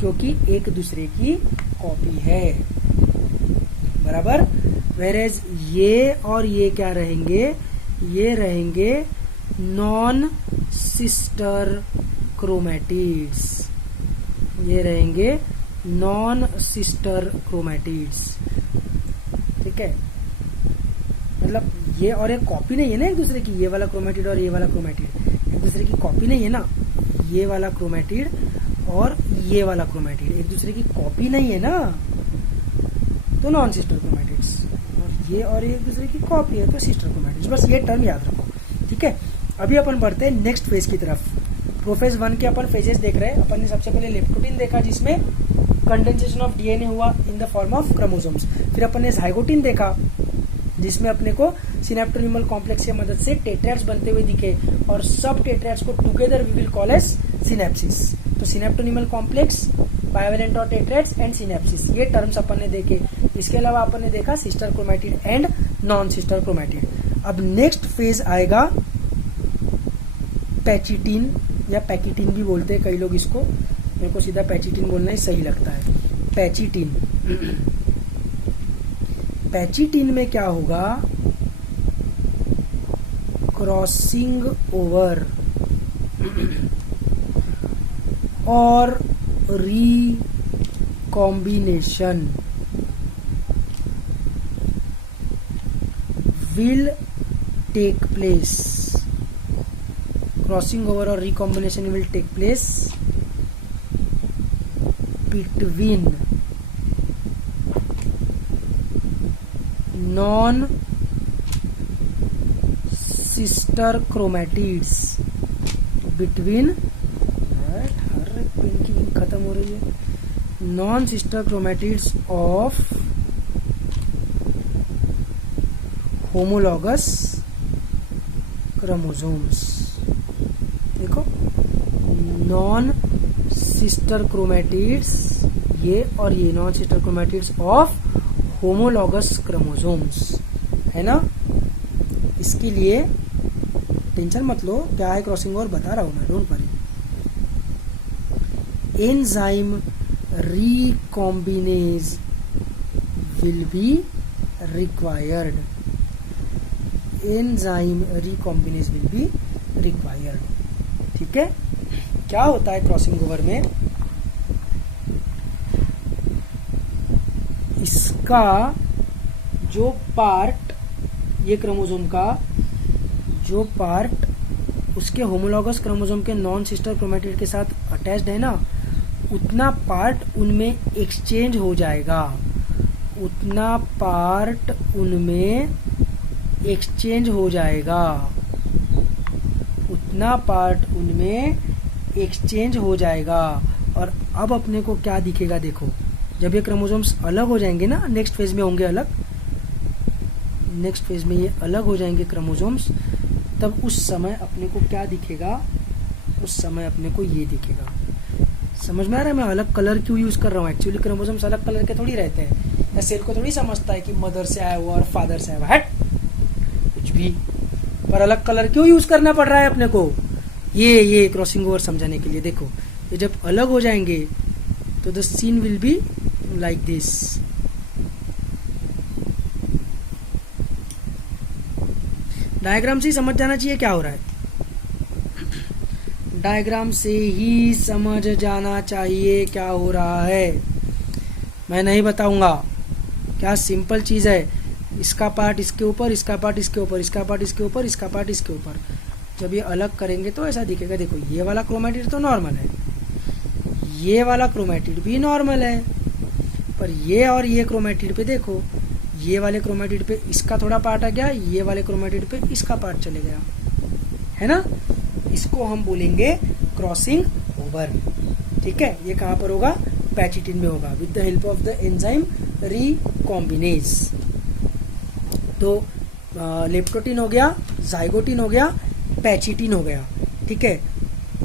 क्योंकि एक दूसरे की कॉपी है, बराबर। वेरेज ये और ये क्या रहेंगे, ये रहेंगे नॉन सिस्टर क्रोमैटिड्स, ये रहेंगे नॉन सिस्टर क्रोमैटिड्स, ठीक है। मतलब ये और एक कॉपी नहीं है ना एक दूसरे की, ये वाला क्रोमेटिड और ये वाला क्रोमेटिड एक दूसरे की कॉपी नहीं है ना, ये वाला क्रोमेटिड और ये वाला क्रोमेटिड एक दूसरे की कॉपी नहीं है ना, तो नॉन सिस्टर क्रोमेटिड्स, और ये एक दूसरे की कॉपी है तो सिस्टर क्रोमेटिड्स। बस ये टर्म याद रखो, ठीक है। अभी अपन बढ़ते हैं नेक्स्ट फेज की तरफ। प्रोफेज 1 के अपन फेजेस देख रहे हैं। अपन ने सबसे पहले लेप्टोटीन देखा जिसमें कंडेंसेशन ऑफ डीएनए हुआ in the form of chromosomes. फिर अपन ने ज़ाइगोटीन देखा जिसमें अपने को सिनेप्टोनिमल कॉम्प्लेक्स की मदद से टेट्रैड्स बनते हुए दिखे और सब टेट्रैड्स को together we will call as synapsis. तो सिनेप्टोनिमल कॉम्प्लेक्स, बायोवेलेंट और टेट्रैड्स एंड सिनेप्सिस, ये टर्म्स अपन ने देखे। इसके अलावा अपन ने देखा sister chromatid and non sister chromatid. अब नेक्स्ट फेज आएगा पैचिटीन या पैकिटीन भी बोलते हैं कई लोग इसको, मेरे को सीधा पैचिटीन बोलना ही सही लगता है। पैचिटीन, पैचिटीन में क्या होगा, क्रॉसिंग ओवर और recombination will take place. Crossing over or recombination will take place between non-sister chromatids. Between हर एक पेन की खत्म हो रही है। Non-sister chromatids of homologous chromosomes. देखो, नॉन सिस्टर क्रोमेटिड्स ये और ये non sister chromatids of homologous chromosomes है ना। इसके लिए टेंशन मत लो, क्या है क्रॉसिंग ओवर बता रहा हूं मैं, don't worry. Enzyme recombinase will be required. Enzyme recombinase will be required, ठीक है। क्या होता है क्रॉसिंग ओवर में, इसका जो पार्ट, ये क्रोमोसोम का जो पार्ट उसके होमोलॉगस क्रोमोसोम के नॉन सिस्टर क्रोमेटिड के साथ अटैच्ड है ना, उतना पार्ट उनमें एक्सचेंज हो जाएगा, उतना पार्ट उनमें एक्सचेंज हो जाएगा, उतना पार्ट उनमें एक्सचेंज हो जाएगा। और अब अपने को क्या दिखेगा, देखो, जब ये क्रोमोसोम्स अलग हो जाएंगे ना, नेक्स्ट फेज में होंगे अलग, नेक्स्ट फेज में ये अलग हो जाएंगे क्रोमोसोम्स, तब उस समय अपने को क्या दिखेगा, उस समय अपने को ये दिखेगा। समझ में आ रहा है मैं अलग कलर क्यों यूज कर रहा हूँ? एक्चुअली क्रोमोसोम्स अलग कलर के थोड़ी रहते हैं, या सेल को थोड़ी समझता है कि मदर से आया हुआ और फादर से आया हुआ, हट कुछ भी, पर अलग कलर क्यों यूज करना पड़ रहा है अपने को, ये क्रॉसिंग ओवर समझाने के लिए। देखो, ये जब अलग हो जाएंगे तो the scene will be like this. Diagram से ही समझ जाना चाहिए क्या हो रहा है, डायग्राम से ही समझ जाना चाहिए क्या हो रहा है, मैं नहीं बताऊंगा। क्या सिंपल चीज है, इसका पार्ट इसके ऊपर, इसका पार्ट इसके ऊपर, इसका पार्ट इसके ऊपर, इसका पार्ट इसके ऊपर। जब ये अलग करेंगे तो ऐसा दिखेगा। देखो, ये वाला क्रोमेटिड तो नॉर्मल है, ये वाला क्रोमेटिड भी नॉर्मल है, पर ये और ये क्रोमेटिड पे देखो, ये वाले क्रोमेटिड पे इसका थोड़ा पार्ट आ गया, ये वाले क्रोमेटिड पे इसका पार्ट चले गया, है ना। इसको हम बोलेंगे क्रॉसिंग ओवर, ठीक है। ये कहाँ पर होगा, पैचिटिन में होगा, with the help of the enzyme recombinase. तो लेप्टोटीन हो गया, जाइगोटीन हो गया, पैचिटिन हो गया, ठीक है।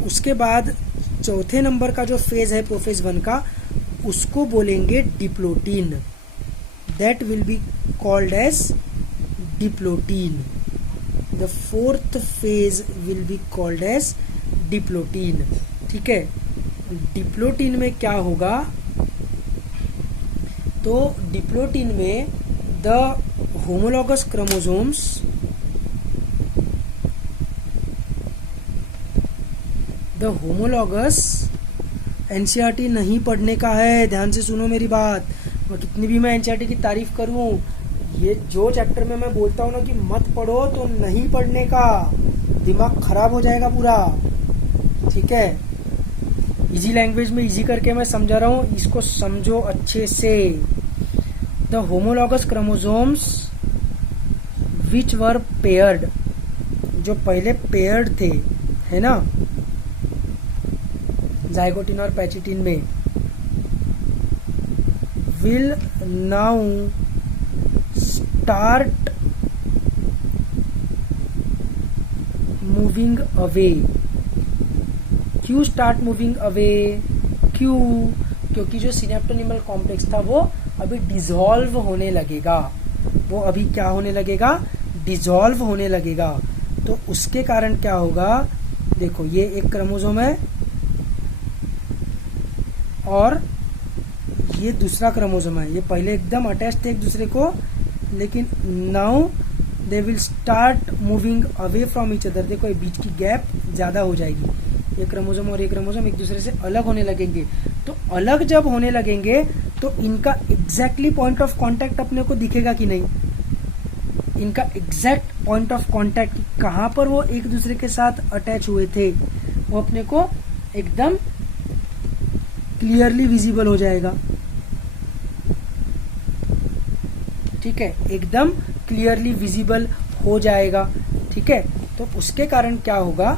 उसके बाद चौथे नंबर का जो फेज है प्रोफेज 1 का, उसको बोलेंगे diplotene. That will be called as diplotene. The fourth phase will be called as diplotene, ठीक है। डिप्लोटीन में क्या होगा, तो डिप्लोटीन में the homologous chromosomes the homologous, NCERT नहीं पढ़ने का है, ध्यान से सुनो मेरी बात। मैं कितनी भी मैं एनसीईआरटी की तारीफ करूं, ये जो चैप्टर में मैं बोलता हूँ ना कि मत पढ़ो, तो नहीं पढ़ने का, दिमाग खराब हो जाएगा पूरा, ठीक है। इजी लैंग्वेज में इजी करके मैं समझा रहा हूँ, इसको समझो अच्छे से। The homologous chromosomes which were paired, जो पहले पेयर्ड थे, है ना, जाइगोटिन और पैचिटिन में, will now start moving away. क्यों स्टार्ट मूविंग अवे? क्यों? क्योंकि जो सिनेप्टोनिमल कॉम्प्लेक्स था वो अभी डिसॉल्व होने लगेगा। वो अभी क्या होने लगेगा? डिसॉल्व होने लगेगा। तो उसके कारण क्या होगा? देखो, ये एक क्रोमोसोम है और ये दूसरा क्रोमोसोम है। ये पहले एकदम अटैच थे एक दूसरे को, लेकिन now they will start moving away from each other. देखो, ये बीच की गैप ज्यादा हो जाएगी, ये क्रोमोसोम और ये क्रोमोसोम एक दूसरे से अलग होने लगेंगे। तो अलग जब होने लगेंगे तो इनका एग्जैक्टली पॉइंट ऑफ कांटेक्ट अपने को दिखेगा कि नहीं? इनका एग्जैक्ट पॉइंट ऑफ कांटेक्ट कहां पर वो एक दूसरे के साथ अटैच हुए थे, वो अपने को एकदम क्लियरली विजिबल हो जाएगा। ठीक है, एकदम क्लियरली विजिबल हो जाएगा। ठीक है, तो उसके कारण क्या होगा?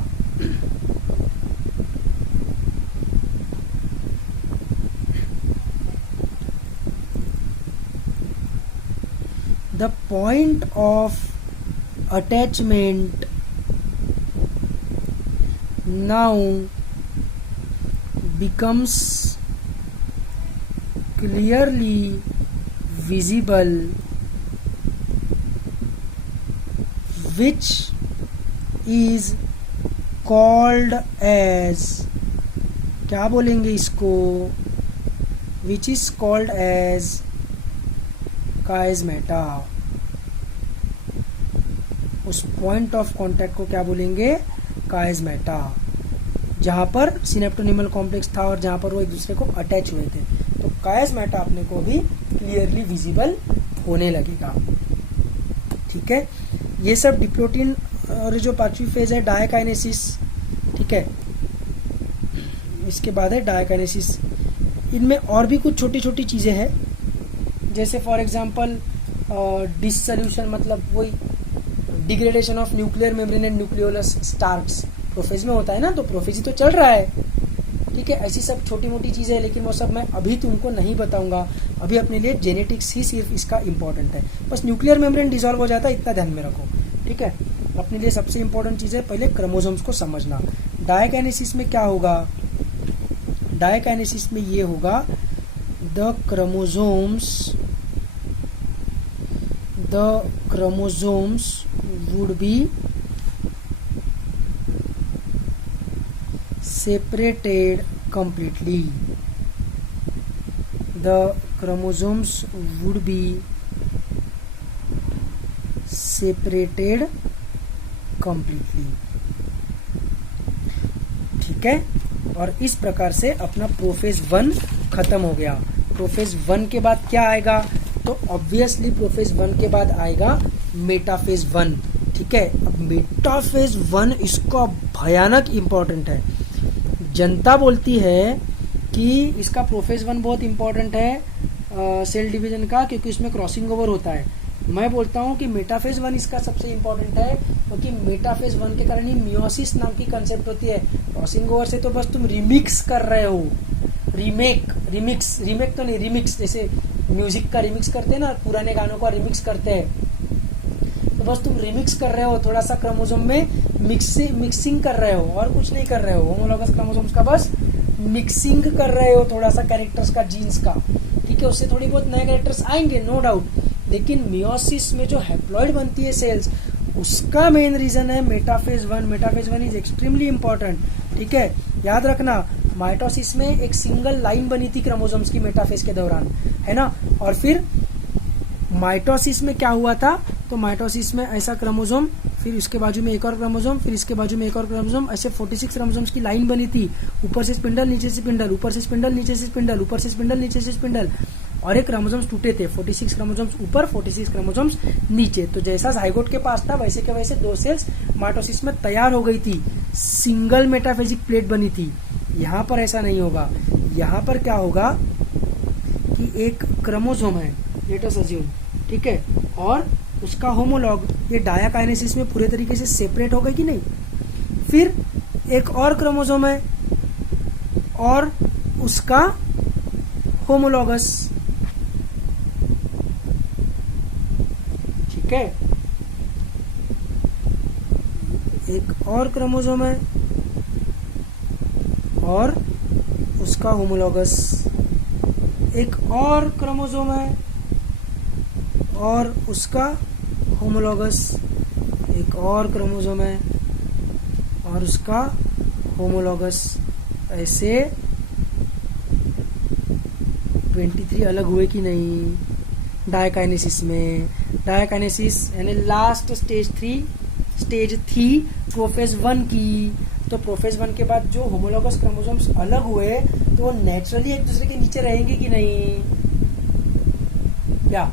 The point of attachment now becomes clearly visible, which is called as, क्या बोलेंगे इसको? Which is called as काइज़मेटा। उस पॉइंट ऑफ कांटेक्ट को क्या बोलेंगे? काइज़मेटा, जहां पर सिनेप्टोनिमल कॉम्प्लेक्स था और जहां पर वो एक दूसरे को अटैच हुए थे। तो काइज़मेटा अपने को भी क्लियरली विजिबल होने लगेगा। ठीक है, ये सब डिप्लोटिन और जो पांचवी फेज है डायकाइनेसिस। ठीक है, इसके बाद है डायकाइनेसिस। इनमें और भी कुछ छोटी छोटी चीजें हैं, जैसे फॉर एग्जांपल डिसोल्यूशन, मतलब वही degradation of nuclear membrane and nucleolus starts prophase में होता है ना, तो प्रोफेज ही तो चल रहा है। ठीक है, ऐसी सब छोटी मोटी चीजें हैं, लेकिन वो सब मैं अभी तुमको नहीं बताऊंगा। अभी अपने लिए जेनेटिक्स ही सिर्फ इसका इंपॉर्टेंट है। बस न्यूक्लियर मेम्ब्रेन डिसॉल्व हो जाता है, इतना ध्यान में रखो। ठीक है, अपने लिए सबसे इंपॉर्टेंट चीज है पहले क्रोमोसोम्स को समझना। डायकाइनेसिस में क्या होगा? डायकाइनेसिस में ये होगा, the chromosomes would be separated completely. The chromosomes would be separated completely. ठीक है, और इस प्रकार से अपना प्रोफेज 1 खत्म हो गया। प्रोफेज 1 के बाद क्या आएगा? तो ऑब्वियसली प्रोफेज 1 के बाद आएगा मेटाफेज 1। ठीक है, अब मेटाफेज 1 इसका भयानक इंपॉर्टेंट है। जनता बोलती है कि इसका प्रोफेज 1 बहुत इंपॉर्टेंट है सेल डिवीजन का, क्योंकि इसमें क्रॉसिंग ओवर होता है। मैं बोलता हूं कि मेटाफेज 1 इसका सबसे इंपॉर्टेंट है, क्योंकि मेटाफेज 1 के कारण ही मियोसिस नाम की कंसेप्ट होती है। क्रॉसिंग ओवर से तो बस तुम रिमिक्स कर रहे हो, रिमिक्स तो नहीं, रिमिक्स, जैसे म्यूजिक का रिमिक्स करते हैं ना, पुराने गानों का रिमिक्स करते हैं, तो बस तुम रिमिक्स कर रहे हो, थोड़ा सा क्रोमोसोम में मिक्सिंग कर रहे हो, और कुछ नहीं कर रहे हो। होमोलॉगस क्रोमोसोम्स का बस मिक्सिंग कर रहे हो, थोड़ा सा कैरेक्टर्स का, जीन्स का। ठीक है, उससे थोड़ी बहुत नए कैरेक्टर्स आएंगे, नो डाउट, लेकिन मियोसिस में जो हैप्लॉइड बनती है सेल्स, उसका मेन रीजन है metaphase 1। Metaphase 1 is extremely important. ठीक है, याद रखना, माइटोसिस में एक सिंगल लाइन बनी थी क्रोमोसोम्स की मेटाफेज के दौरान, है ना, और फिर माइटोसिस में क्या हुआ था? तो माइटोसिस में ऐसा क्रोमोसोम, फिर उसके बाजू में एक और क्रोमोसोम, फिर इसके बाजू में एक और क्रोमोसोम, ऐसे 46 क्रोमोसोम्स की लाइन बनी थी। ऊपर से स्पिंडल, नीचे से स्पिंडल, ऊपर से स्पिंडल, नीचे से स्पिंडल, ऊपर से स्पिंडल, नीचे से स्पिंडल। और एक क्रोमोसोम्स टूटे थे, 46 क्रोमोसोम्स ऊपर 46 क्रोमोसोम्स नीचे। तो जैसा जाइगोट के पास था वैसे के वैसे 2 सेल्स माइटोसिस में तैयार हो गई थी, सिंगल मेटाफेजिक प्लेट बनी थी। यहाँ पर ऐसा नहीं होगा, यहाँ पर क्या होगा कि एक क्रोमोसोम है, लेट अस अज्यूम, ठीक है, और उसका होमोलॉग ये डायाकाइनेसिस में पूरे तरीके से सेपरेट हो गई कि नहीं। फिर एक और क्रोमोसोम है और उसका होमोलॉगस, ठीक है, एक और क्रोमोसोम है और उसका होमोलॉगस, एक और क्रोमोसोम है और उसका होमोलॉगस, एक और क्रोमोसोम है और उसका होमोलॉगस। ऐसे 23 अलग हुए कि नहीं डायकाइनेसिस में। डायकाइनेसिस यानी लास्ट स्टेज थी प्रोफेज 1 की। तो प्रोफेज 1 के बाद जो होमोलॉगस क्रोमोसोम्स अलग हुए तो वो नेचुरली एक दूसरे के नीचे रहेंगे कि नहीं, क्या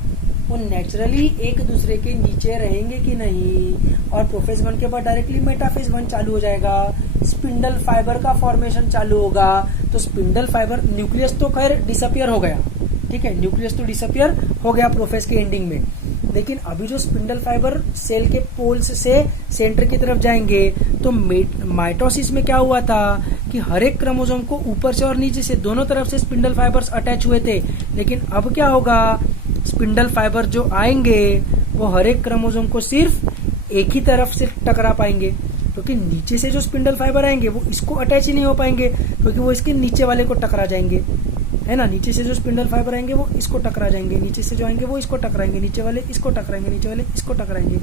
वो नेचुरली एक दूसरे के नीचे रहेंगे कि नहीं। और प्रोफेज 1 के बाद डायरेक्टली मेटाफेज 1 चालू हो जाएगा, स्पिंडल फाइबर का फॉर्मेशन चालू होगा। तो स्पिंडल फाइबर, न्यूक्लियस तो खैर डिसअपियर हो गया, ठीक है, न्यूक्लियस तो डिसअपियर हो गया प्रोफेज के एंडिंग में, लेकिन अभी जो स्पिंडल फाइबर सेल के पोल्स से सेंटर की तरफ जाएंगे। तो माइटोसिस में क्या हुआ था कि हर एक क्रोमोसोम को ऊपर से और नीचे से दोनों तरफ से स्पिंडल फाइबर्स अटैच हुए थे, लेकिन अब क्या होगा, स्पिंडल फाइबर जो आएंगे वो हर एक क्रोमोसोम को सिर्फ एक ही तरफ से टकरा पाएंगे, क्योंकि नीचे से जो स्पिंडल फाइबर आएंगे वो इसको अटैच ही नहीं हो पाएंगे, क्योंकि वो इसके नीचे वाले को टकरा जाएंगे, है ना। नीचे से जो स्पिंडल फाइबर आएंगे वो इसको टकरा जाएंगे, नीचे से जो आएंगे वो इसको टकराएंगे, नीचे वाले इसको टकराएंगे, नीचे वाले इसको टकराएंगे,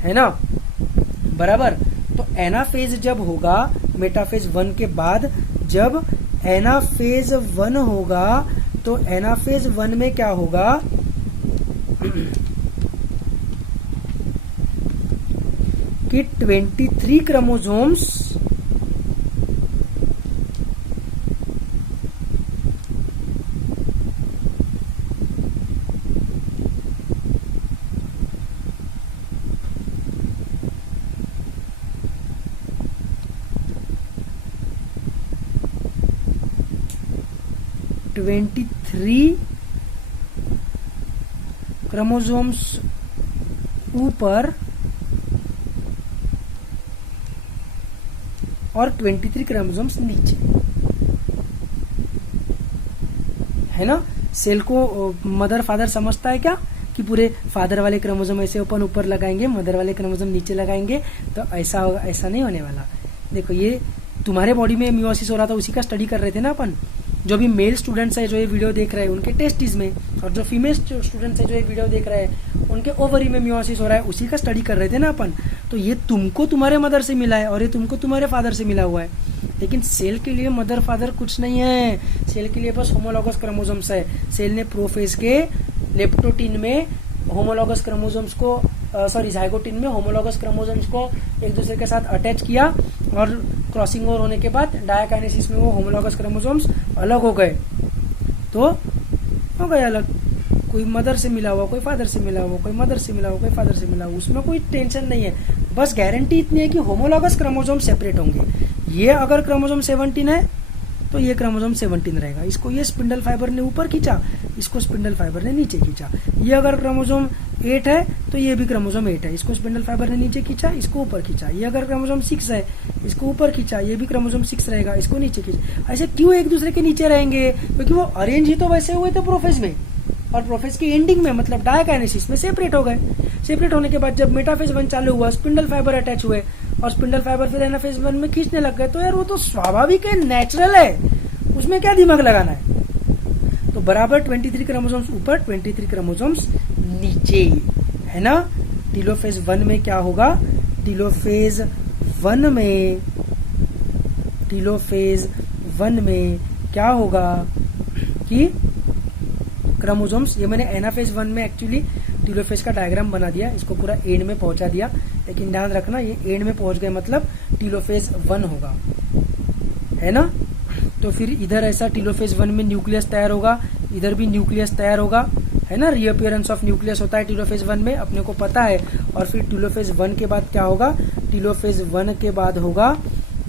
है ना, बराबर। तो एनाफेज जब होगा मेटाफेज 1 के बाद, जब एनाफेज 1 होगा तो एनाफेज 1 में क्या होगा कि 23 क्रोमोसोम्स क्रोमोसोम्स ऊपर और 23 क्रोमोसोम्स नीचे, है ना। सेल को मदर फादर समझता है क्या कि पूरे फादर वाले क्रोमोसोम ऐसे अपन ऊपर लगाएंगे, मदर वाले क्रोमोसोम नीचे लगाएंगे, तो ऐसा होगा, ऐसा नहीं होने वाला। देखो ये तुम्हारे बॉडी में मियोसिस हो रहा था, उसी का स्टडी कर रहे थे ना अपन। जो भी मेल स्टूडेंट्स है जो ये वीडियो देख रहे हैं उनके टेस्टिस में, और जो फीमेल स्टूडेंट्स है जो ये वीडियो देख रहे हैं उनके ओवरी में मियोसिस हो रहा है, उसी का स्टडी कर रहे थे ना अपन। तो ये तुमको तुम्हारे मदर से मिला है और ये तुमको तुम्हारे फादर से मिला हुआ है, लेकिन सेल के लिए मदर फादर कुछ नहीं है, सेल के लिए बस होमोलॉगस क्रोमोसोम्स है। सेल ने प्रोफेज के लेप्टोटिन में होमोलॉगस क्रोमोसोम्स को जाइगोटिन में होमोलॉगस क्रोमोसोम्स को एक दूसरे के साथ अटैच किया, और क्रॉसिंग ओवर होने के बाद डायकाइनेसिस में वो होमोलॉगस क्रोमोसोम्स अलग हो गए। तो हो गए अलग, कोई मदर से मिला हुआ, कोई फादर से मिला हुआ, कोई मदर से मिला हुआ, कोई फादर से मिला हुआ, उसमें कोई टेंशन नहीं है। बस गारंटी इतनी है कि होमोलॉगस क्रोमोसोम सेपरेट होंगे। ये अगर क्रोमोसोम 17 है तो ये क्रोमोसोम 17 रहेगा, इसको ये स्पिंडल फाइबर ने ऊपर खींचा, इसको स्पिंडल फाइबर ने नीचे खींचा। ये अगर क्रोमोसोम 8 है तो ये भी क्रोमोसोम 8 है, इसको स्पिंडल फाइबर ने नीचे खींचा, इसको ऊपर खींचा। ये अगर क्रोमोसोम 6 है, इसको ऊपर खींचा, ये भी क्रोमोसोम 6 रहेगा, इसको नीचे खींचा। ऐसे क्यों एक दूसरे के नीचे रहेंगे, क्योंकि वो अरेंज ही तो वैसे हुए थे प्रोफेज में, और प्रोफेज के एंडिंग में मतलब डायकाइनेसिस में सेपरेट हो गए। सेपरेट होने के बाद जब मेटाफेज 1 चालू हुआ, स्पिंडल फाइबर अटैच हुए, और स्पिंडल फाइबर फिर एनाफेज 1 में खींचने लग गए। तो यार वो तो स्वाभाविक है, नेचुरल है, उसमें क्या दिमाग लगाना है। तो बराबर 23 क्रोमोसोम्स ऊपर, 23 क्रोमोसोम्स नीचे, है ना। टीलोफेज 1 में क्या होगा, टीलोफेज 1 में क्या होगा कि क्रोमोसोम्स, ये मैंने एनाफेज 1 में एक्चुअली टीलोफेज का डायग्राम बना दिया, इसको पूरा एंड में पहुंचा दिया, लेकिन ध्यान रखना ये एंड में पहुंच गए मतलब टीलोफेज 1 होगा, है ना। तो फिर इधर ऐसा टीलोफेज 1 में न्यूक्लियस तैयार होगा, इधर भी न्यूक्लियस तैयार होगा, है ना। रीअपियरेंस ऑफ न्यूक्लियस होता है टीलोफेज 1 में, अपने को पता है। और फिर टीलोफेज 1 के बाद क्या होगा, टीलोफेज 1 के बाद होगा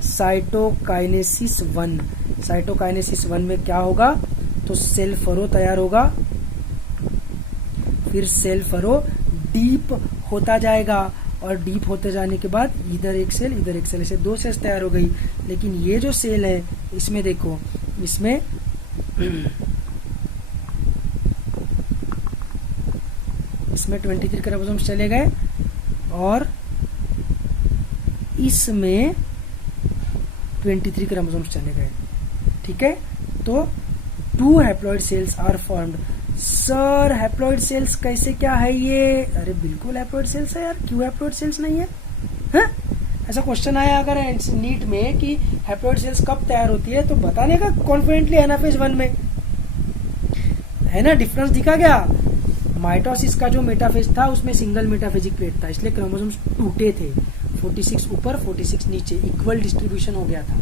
साइटोकाइनेसिस 1। साइटोकाइनेसिस 1 में क्या होगा, तो सेल फरो तैयार होगा, फिर सेल फरो डीप होता जाएगा, और डीप होते जाने के बाद इधर एक सेल इधर एक सेल, ऐसे 2 सेल्स तैयार हो गई। लेकिन ये जो सेल है इसमें देखो, इसमें इसमें 23 क्रोमोसोम्स चले गए, और इसमें 23 क्रोमोसोम्स चले गए, ठीक है। तो 2 haploid cells are formed. Sir haploid cells कैसे, क्या है ये? अरे बिल्कुल हैप्लॉइड सेल्स है यार, क्यों हैप्लॉइड सेल्स नहीं है? हाँ? ऐसा क्वेश्चन आया अगर नीट में कि हैप्लॉइड सेल्स कब तैयार होती है, तो बताने का कॉन्फिडेंटली एनाफेज 1 में, है ना। डिफरेंस दिखा गया। माइटोसिस का जो मेटाफेज था उसमें सिंगल मेटाफेजिक प्लेट था, इसलिए क्रोमोसोम्स टूटे थे, 46 ऊपर 46 नीचे, इक्वल डिस्ट्रीब्यूशन हो गया था,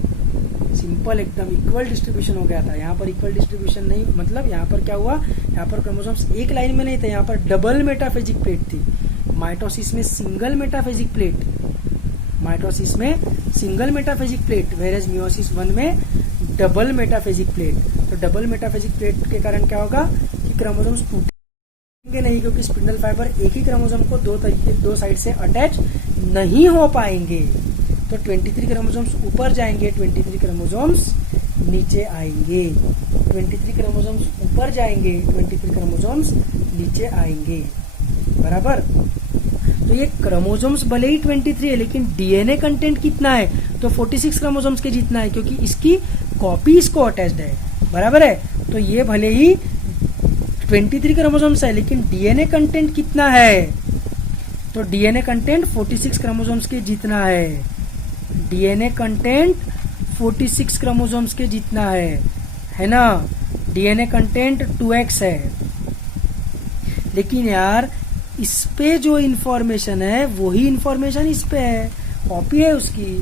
सिंपल एकदम इक्वल डिस्ट्रीब्यूशन हो गया था। यहाँ पर इक्वल डिस्ट्रीब्यूशन नहीं, मतलब यहाँ पर क्या हुआ, यहाँ पर क्रोमोसोम्स एक लाइन में नहीं थे, यहाँ पर डबल मेटाफेजिक प्लेट थी। माइटोसिस में सिंगल मेटाफेजिक प्लेट, माइटोसिस में सिंगल मेटाफेजिक प्लेट, वेरेज मियोसिस 1 में डबल मेटाफेजिक प्लेट। तो डबल मेटाफेजिक प्लेट के कारण क्या होगा कि क्रोमोसोम्स टूटेंगे नहीं, क्योंकि स्पिंडल फाइबर एक ही क्रोमोसोम को दो साइड से अटैच नहीं हो पाएंगे। तो 23 क्रोमोसोम्स ऊपर जाएंगे, 23 क्रोमोसोम्स नीचे आएंगे, 23 क्रोमोसोम्स ऊपर जाएंगे, 23 क्रोमोसोम्स नीचे आएंगे, बराबर। तो ये क्रोमोसोम्स भले ही 23 है, लेकिन डीएनए कंटेंट कितना है, तो 46 क्रोमोसोम्स के जितना है, क्योंकि इसकी कॉपी इसको अटैच्ड है, बराबर है। तो ये भले ही 23 क्रोमोसोम्स है, लेकिन डीएनए कंटेंट कितना है, तो डीएनए कंटेंट 46 क्रोमोसोम्स के जितना है, डीएनए कंटेंट 46 क्रोमोसोम्स के जितना है ना। डीएनए कंटेंट 2x है, लेकिन यार इस पे जो इंफॉर्मेशन है वही इंफॉर्मेशन इस पे है, कॉपी है उसकी।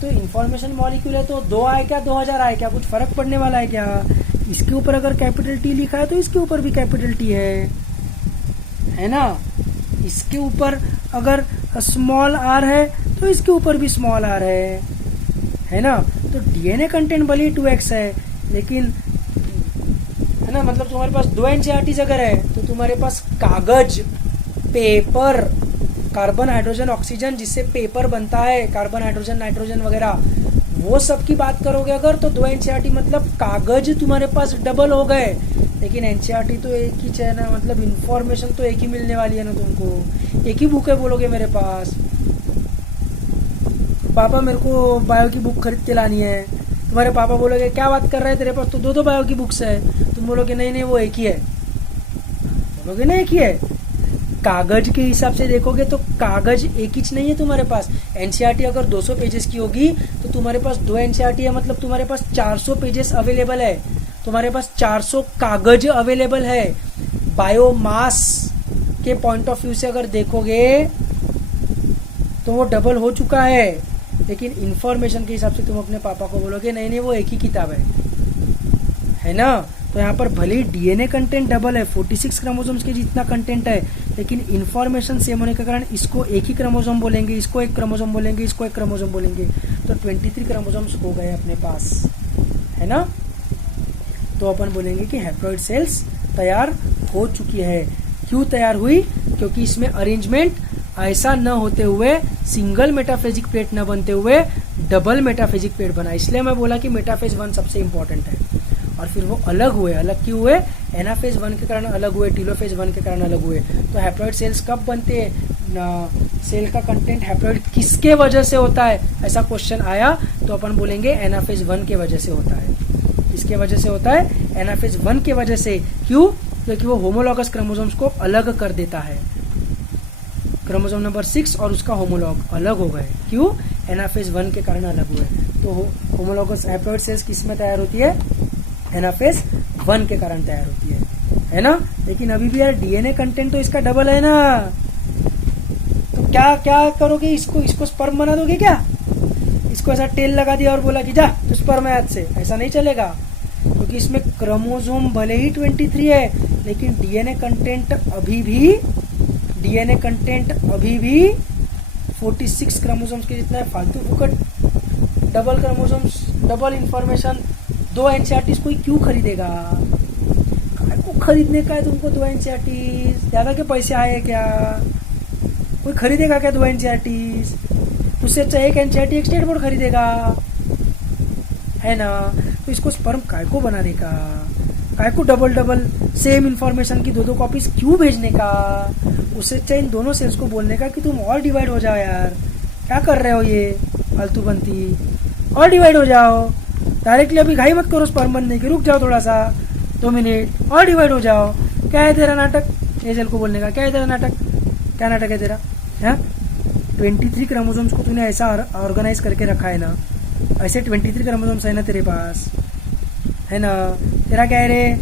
तो इंफॉर्मेशन मॉलिक्यूल है, तो 2 आए क्या 2000 आए क्या, कुछ फर्क पड़ने वाला है क्या? इसके ऊपर अगर कैपिटल टी लिखा है तो इसके ऊपर भी कैपिटल टी है ना। इसके ऊपर अगर स्मॉल आर है तो इसके ऊपर भी स्मॉल आर है ना। तो डीएनए कंटेंट भले ही 2x है, लेकिन है ना, मतलब तुम्हारे पास 2 एनसीईआरटीज अगर है तो तुम्हारे पास कागज, पेपर, कार्बन हाइड्रोजन ऑक्सीजन जिससे पेपर बनता है, कार्बन हाइड्रोजन नाइट्रोजन वगैरह, वो सब की बात करोगे अगर, तो 2 एनसीईआरटी मतलब कागज तुम्हारे पास डबल हो गए। लेकिन एनसीईआरटी तो एक ही है ना, मतलब इन्फॉर्मेशन तो एक ही मिलने वाली है ना तुमको, एक ही बुक है बोलोगे मेरे पास, पापा मेरे को बायो की बुक खरीद के लानी है, तुम्हारे पापा बोलोगे क्या बात कर रहे हैं, तेरे पास तो 2 बायो की बुक्स है, तुम बोलोगे नहीं वो एक ही है, बोलोगे ना एक ही है। कागज के हिसाब से देखोगे तो कागज एक ही नहीं है तुम्हारे पास। एनसीईआरटी अगर 200 पेजेस की होगी तो तुम्हारे पास 2 एनसीईआरटी है, मतलब तुम्हारे पास 400 पेजेस अवेलेबल है, तुम्हारे पास 400 कागज अवेलेबल है। बायोमास के पॉइंट ऑफ व्यू से अगर देखोगे तो वो डबल हो चुका है, लेकिन इंफॉर्मेशन के हिसाब से तुम अपने पापा को बोलोगे नहीं वो एक ही किताब है ना। तो यहाँ पर भले ही डीएनए कंटेंट डबल है, 46 क्रोमोसोम्स के जितना कंटेंट है, लेकिन इंफॉर्मेशन सेम होने के कारण इसको एक ही क्रोमोसोम बोलेंगे, इसको एक क्रोमोसोम बोलेंगे, इसको एक क्रोमोसोम बोलेंगे। तो 23 क्रोमोसोम्स हो गए अपने पास, है ना। तो अपन बोलेंगे कि हैप्लॉइड सेल्स तैयार हो चुकी है। क्यों तैयार हुई? क्योंकि इसमें अरेंजमेंट ऐसा न होते हुए, सिंगल मेटाफेजिक प्लेट न बनते हुए डबल मेटाफेजिक प्लेट बना, इसलिए मैं बोला कि मेटाफेज 1 सबसे इंपॉर्टेंट है। और फिर वो अलग हुए, अलग क्यों हुए? एनाफेज 1 के कारण अलग हुए, टीलोफेज 1 के कारण अलग हुए। तो हैप्लॉइड सेल्स कब बनते हैं? सेल का कंटेंट हैप्लॉइड किसके वजह से होता है, ऐसा क्वेश्चन आया तो अपन बोलेंगे एनाफेज 1 के वजह से होता है। किसके वजह से होता है? एनाफेज 1 के वजह से। क्यों? क्योंकि वो होमोलॉगस क्रोमोसोम्स को अलग कर देता है। क्रोमोसोम नंबर 6 और उसका होमोलॉग अलग हो गए। क्यों? एनाफेज 1 के कारण अलग हुए। तो होमोलॉगस हैप्लॉइड सेल्स किस में तैयार होती है? एनाफेज 1 के कारण तैयार होती है ना। लेकिन अभी भी यार डीएनए कंटेंट तो इसका डबल है ना, तो क्या क्या करोगे? इसको स्पर्म बना दोगे क्या? इसको ऐसा टेल लगा दिया और बोला कि जा तो स्पर्म है आज से, ऐसा नहीं चलेगा, क्योंकि इसमें क्रोमोसोम भले ही 23 है, लेकिन डीएनए कंटेंट अभी भी 46 क्रोमोसोम्स के जितना है। फालतू फुकट double chromosomes, double information, 2 NCERTs कोई क्यों खरीदेगा? को खरीदने का है तुमको 2 एनसीईआरटीज? ज्यादा के पैसे आए क्या? कोई खरीदेगा क्या 2 एनसीईआरटीज? उससे अच्छा एक एनसीईआरटी एक स्टेट बोर्ड खरीदेगा, है ना? तो इसको स्पर्म काय को बनाने का, काय को डबल सेम इंफॉर्मेशन की 2 कॉपीज क्यों भेजने का? उससे अच्छा इन दोनों सेल्स को बोलने का कि तुम और डिवाइड हो जाओ यार, क्या कर रहे हो ये फालतू बनती, और डिवाइड हो जाओ डायरेक्टली। अभी घाई मत करो स्पर्म बनने की, रुक जाओ थोड़ा सा 2 मिनट और डिवाइड हो जाओ। क्या है तेरा नाटक? ये सेल को बोलने का क्या है तेरा नाटक? क्या नाटक है तेरा? हाँ, 23 क्रोमोसोम्स को तूने ऐसा ऑर्गेनाइज करके रखा है ना, ऐसे 23 क्रोमोसोम्स है ना तेरे पास, है ना? तेरा क्या है रे?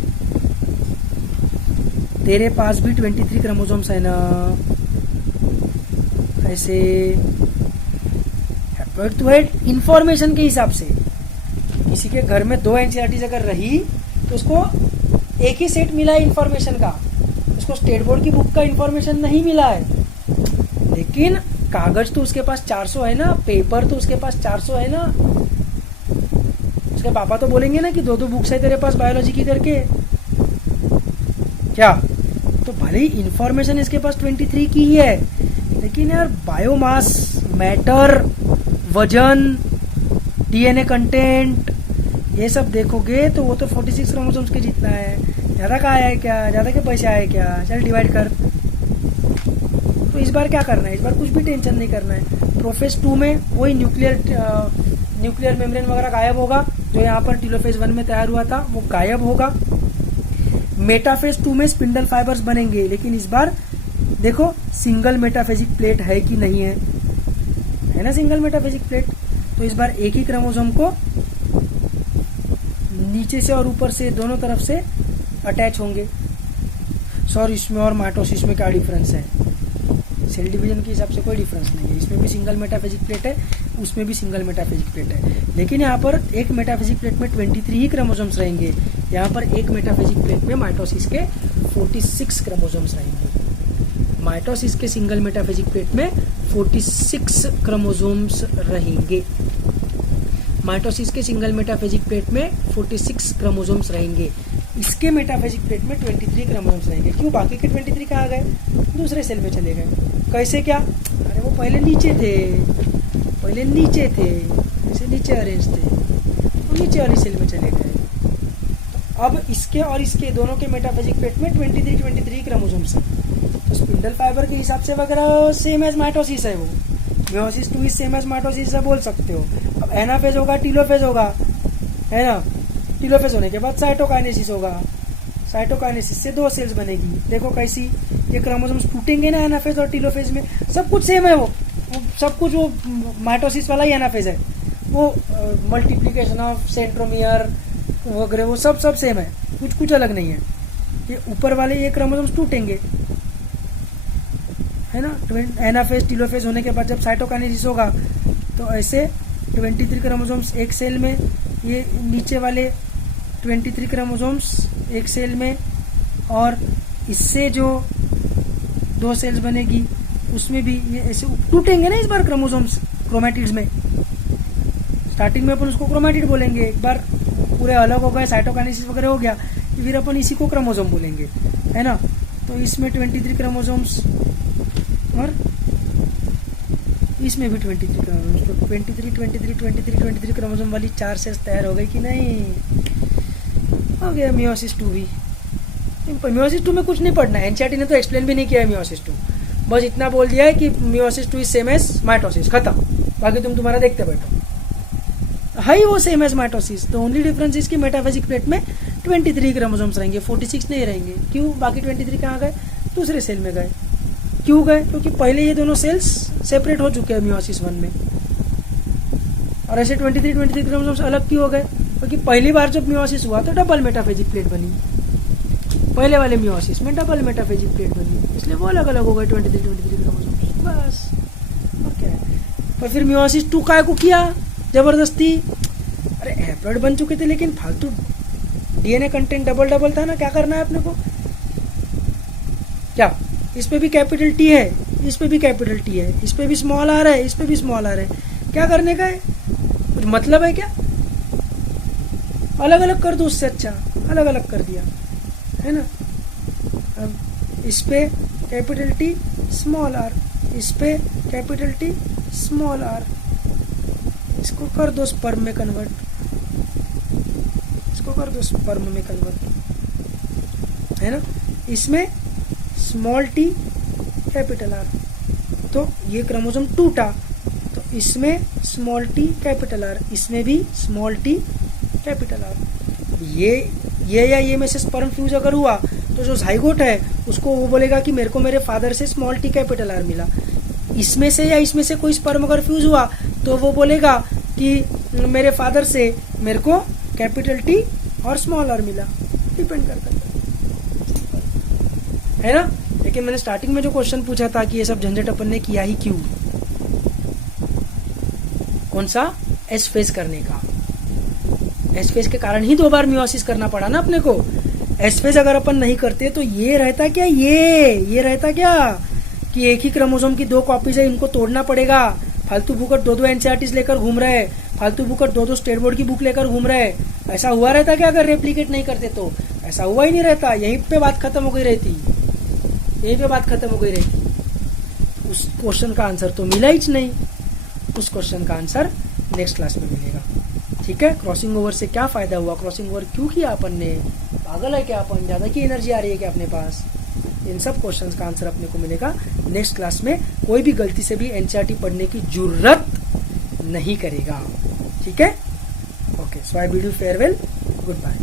तेरे पास भी 23 क्रोमोसोम्स है ना, ऐसे तो है इंफॉर्मेशन के हिसाब से। किसी के घर में 2 एनसीईआरटीज अगर रही तो उसको एक ही सेट मिला है इंफॉर्मेशन का, उसको स्टेट बोर्ड की बुक का इंफॉर्मेशन नहीं मिला है। लेकिन कागज तो उसके पास 400 है ना, पेपर तो उसके पास 400 है ना। उसके पापा तो बोलेंगे ना कि 2 बुक्स है तेरे पास बायोलॉजी की करके, क्या? तो भले ही इंफॉर्मेशन इसके पास 23 की ही है, लेकिन यार बायोमास, मैटर, वजन, डीएनए कंटेंट, ये सब देखोगे तो वो तो 46 क्रोमोसोम्स के जितना है। ज्यादा का आया है क्या? ज्यादा के पैसे आए क्या? चल डिवाइड कर। तो इस बार क्या करना है? इस बार कुछ भी टेंशन नहीं करना है। प्रोफेज 2 में वही न्यूक्लियर मेम्ब्रेन वगैरह गायब होगा, जो यहाँ पर टेलोफेज 1 में तैयार हुआ था वो गायब होगा। मेटाफेज 2 में स्पिंडल फाइबर्स बनेंगे, लेकिन इस बार देखो सिंगल मेटाफेजिक प्लेट है कि नहीं है ना? Single metaphasic plate. तो इस बार एक ही क्रोमोसोम को नीचे से और ऊपर से दोनों तरफ से अटैच होंगे। सॉरी, इसमें और माइटोसिस में क्या डिफरेंस है? सेल डिवीजन के हिसाब से कोई डिफरेंस नहीं है। इसमें भी सिंगल मेटाफेजिक प्लेट है, उसमें भी सिंगल मेटाफेजिक प्लेट है, लेकिन यहाँ पर एक मेटाफेजिक प्लेट में 23 ही क्रोमोसोम्स रहेंगे। यहाँ पर एक मेटाफेजिक प्लेट में माइटोसिस के 46 क्रोमोसोम्स रहेंगे। माइटोसिस के सिंगल मेटाफेजिक प्लेट में 46 क्रोमोसोम्स रहेंगे। माइटोसिस के सिंगल मेटाफेजिक प्लेट में 46 क्रोमोसोम्स रहेंगे। इसके मेटाफेजिक प्लेट में 23 क्रोमोसोम्स रहेंगे। क्यों? बाकी के 23 कहाँ गए? दूसरे सेल में चले गए। कैसे? क्या? अरे वो पहले नीचे थे, ऐसे नीचे अरेंज थे, वो नीचे वाली सेल में चले गए। तो अब इसके और इसके दोनों के मेटाफेजिक प्लेट में 23 क्रोमोसोम्स हैं। तो स्पिंडल फाइबर के हिसाब से वगैरह सेम एज माइटोसिस है वो। Meiosis 2 is same as mitosis से बोल सकते हो। अब एनाफेज होगा, टीलोफेज होगा, है ना? टीलोफेज होने के बाद साइटोकाइनेसिस होगा। साइटोकाइनेसिस से 2 सेल्स बनेगी। देखो कैसी ये क्रोमोसोम्स टूटेंगे ना एनाफेज और टीलोफेज में, सब कुछ सेम है। वो सब कुछ वो माइटोसिस वाला ही एनाफेज है। वो मल्टीप्लीकेशन ऑफ सेंट्रोमियर वगैरह वो सब सेम है, कुछ अलग नहीं है। ये ऊपर वाले ये क्रोमोसोम्स टूटेंगे, है ना? एनाफेज टीलोफेज होने के बाद जब साइटोकाइनेसिस होगा तो ऐसे 23 क्रोमोसोम्स एक सेल में, ये नीचे वाले 23 क्रोमोसोम्स एक सेल में, और इससे जो 2 सेल्स बनेगी उसमें भी ये ऐसे टूटेंगे ना इस बार क्रोमोसोम्स क्रोमैटिड्स में। स्टार्टिंग में अपन उसको क्रोमैटिड बोलेंगे, एक बार पूरे अलग हो गए, साइटोकाइनेसिस वगैरह हो गया, फिर अपन इसी को क्रोमोसोम बोलेंगे, है ना? तो इसमें 23 क्रोमोसोम्स और इसमें भी 23 क्रोमोसोम्स। तो 23 क्रोमोसोम वाली 4 सेल्स तैयार हो गई कि नहीं? हो गया मियोसिस 2 भी। मियोसिस 2 में कुछ नहीं पढ़ना है, एनसीईआरटी ने तो एक्सप्लेन भी नहीं किया है मियोसिस 2। बस इतना बोल दिया है कि meiosis 2 is same as mitosis, खत्म। बाकी तुम तुम्हारा देखते बैठो, है वो सेम एज माइटोसिस। तो ओनली डिफरेंस इसकी मेटाफेजिक प्लेट में 23 क्रोमोसोम्स रहेंगे, 46 नहीं रहेंगे। क्यों? बाकी 23 कहाँ गए? दूसरे सेल में गए। क्यों गए? क्योंकि पहले ये दोनों सेल्स सेपरेट हो चुके हैं मियोसिस 1 में, और ऐसे 23 क्रोमोसोम्स अलग क्यों हो गए? क्योंकि पहली बार जब मियोसिस हुआ तो डबल मेटाफेजिक प्लेट बनी। पहले वाले मियोसिस में डबल मेटाफेजिक प्लेट बनी, इसलिए वो अलग अलग हो गए 23 क्रोमोसोम्स, बस। और क्या है? पर फिर मियोसिस 2 काय को किया? जबरदस्ती, अरे हैप्लॉइड बन चुके थे लेकिन फालतू डीएनए कंटेंट डबल डबल था ना, क्या करना है अपने को? क्या इस पे भी कैपिटल टी है, इस पे भी कैपिटल टी है, इस पे भी स्मॉल आर है, इस पे भी स्मॉल आर है, क्या करने का है? कुछ मतलब है क्या? अलग अलग कर दो, उससे अच्छा अलग अलग कर दिया है ना। अब इस पे कैपिटल टी स्मॉल आर, इस पे कैपिटल टी स्मॉल आर, इसको कर दो स्पर्म में कन्वर्ट, इसको कर दो स्पर्म में कन्वर्ट, है ना। इसमें स्मॉल टी कैपिटल आर, तो ये क्रोमोसोम टूटा, तो इसमें स्मॉल टी कैपिटल आर, इसमें भी स्मॉल टी कैपिटल आर। ये या ये में से स्पर्म फ्यूज अगर हुआ तो जो जाइगोट है उसको वो बोलेगा कि मेरे को मेरे फादर से स्मॉल टी कैपिटल आर मिला। इसमें से या इसमें से कोई स्पर्म अगर फ्यूज हुआ तो वो बोलेगा कि मेरे फादर से मेरे को कैपिटल टी और स्मॉल आर मिला, डिपेंड करता है ना। लेकिन मैंने स्टार्टिंग में जो क्वेश्चन पूछा था कि ये सब झंझट अपन ने किया ही क्यों, कौन सा? एस फेज करने का। एस फेज के कारण ही 2 बार मियोसिस करना पड़ा ना अपने को। एस फेज अगर अपन नहीं करते तो ये रहता क्या, ये रहता क्या कि एक ही क्रोमोसोम की 2 कॉपीज है, इनको तोड़ना पड़ेगा। फालतू बुकट 2-2 एनसीईआरटीज लेकर घूम रहे, फालतू बुकट 2-2 स्टेट बोर्ड की बुक लेकर घूम रहे। ऐसा हुआ रहता क्या अगर रेप्लिकेट नहीं करते? तो ऐसा हुआ ही नहीं रहता, यहीं पे बात खत्म हो गई रहती, यहीं पे बात खत्म हो गई रहती। उस क्वेश्चन का आंसर तो मिला ही नहीं, उस क्वेश्चन का आंसर नेक्स्ट क्लास में मिलेगा। ठीक है, क्रॉसिंग ओवर से क्या फायदा हुआ, क्रॉसिंग ओवर क्यों किया अपन ने, पागल है क्या अपन, ज्यादा की एनर्जी आ रही है क्या अपने पास? इन सब क्वेश्चंस का आंसर अपने को मिलेगा नेक्स्ट क्लास में। कोई भी गलती से भी एनसीईआरटी पढ़ने की जरूरत नहीं करेगा। ठीक है, okay, so I bid you farewell, good bye.